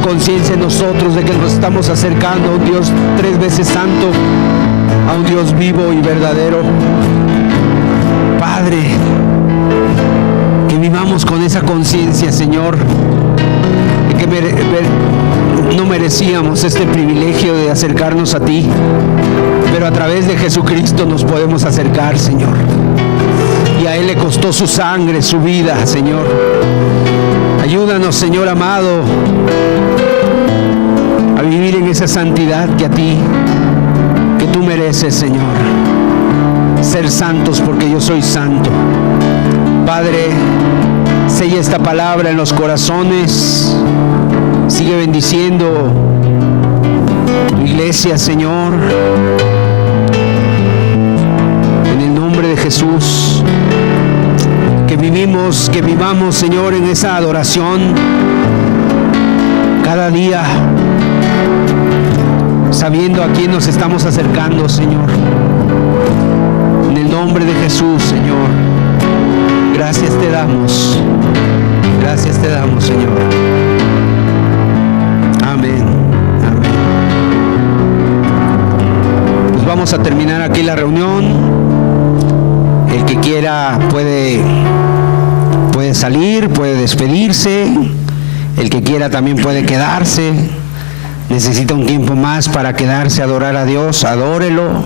conciencia en nosotros de que nos estamos acercando a un Dios 3 veces santo, a un Dios vivo y verdadero. Padre, que vivamos con esa conciencia, Señor, de que no merecíamos este privilegio de acercarnos a ti, pero a través de Jesucristo nos podemos acercar, Señor. Y a Él le costó su sangre, su vida, Señor. Ayúdanos, Señor amado, a vivir en esa santidad que a ti, que tú mereces, Señor. Ser santos porque yo soy santo. Padre, sella esta palabra en los corazones. Sigue bendiciendo tu iglesia, Señor. En el nombre de Jesús. Que vivamos, Señor, en esa adoración cada día, sabiendo a quién nos estamos acercando, Señor. En el nombre de Jesús, Señor. Gracias te damos, Señor. Amén, amén. Pues vamos a terminar aquí la reunión. El que quiera puede salir, puede despedirse. El que quiera también puede quedarse. Necesita un tiempo más para quedarse a adorar a Dios, adórelo.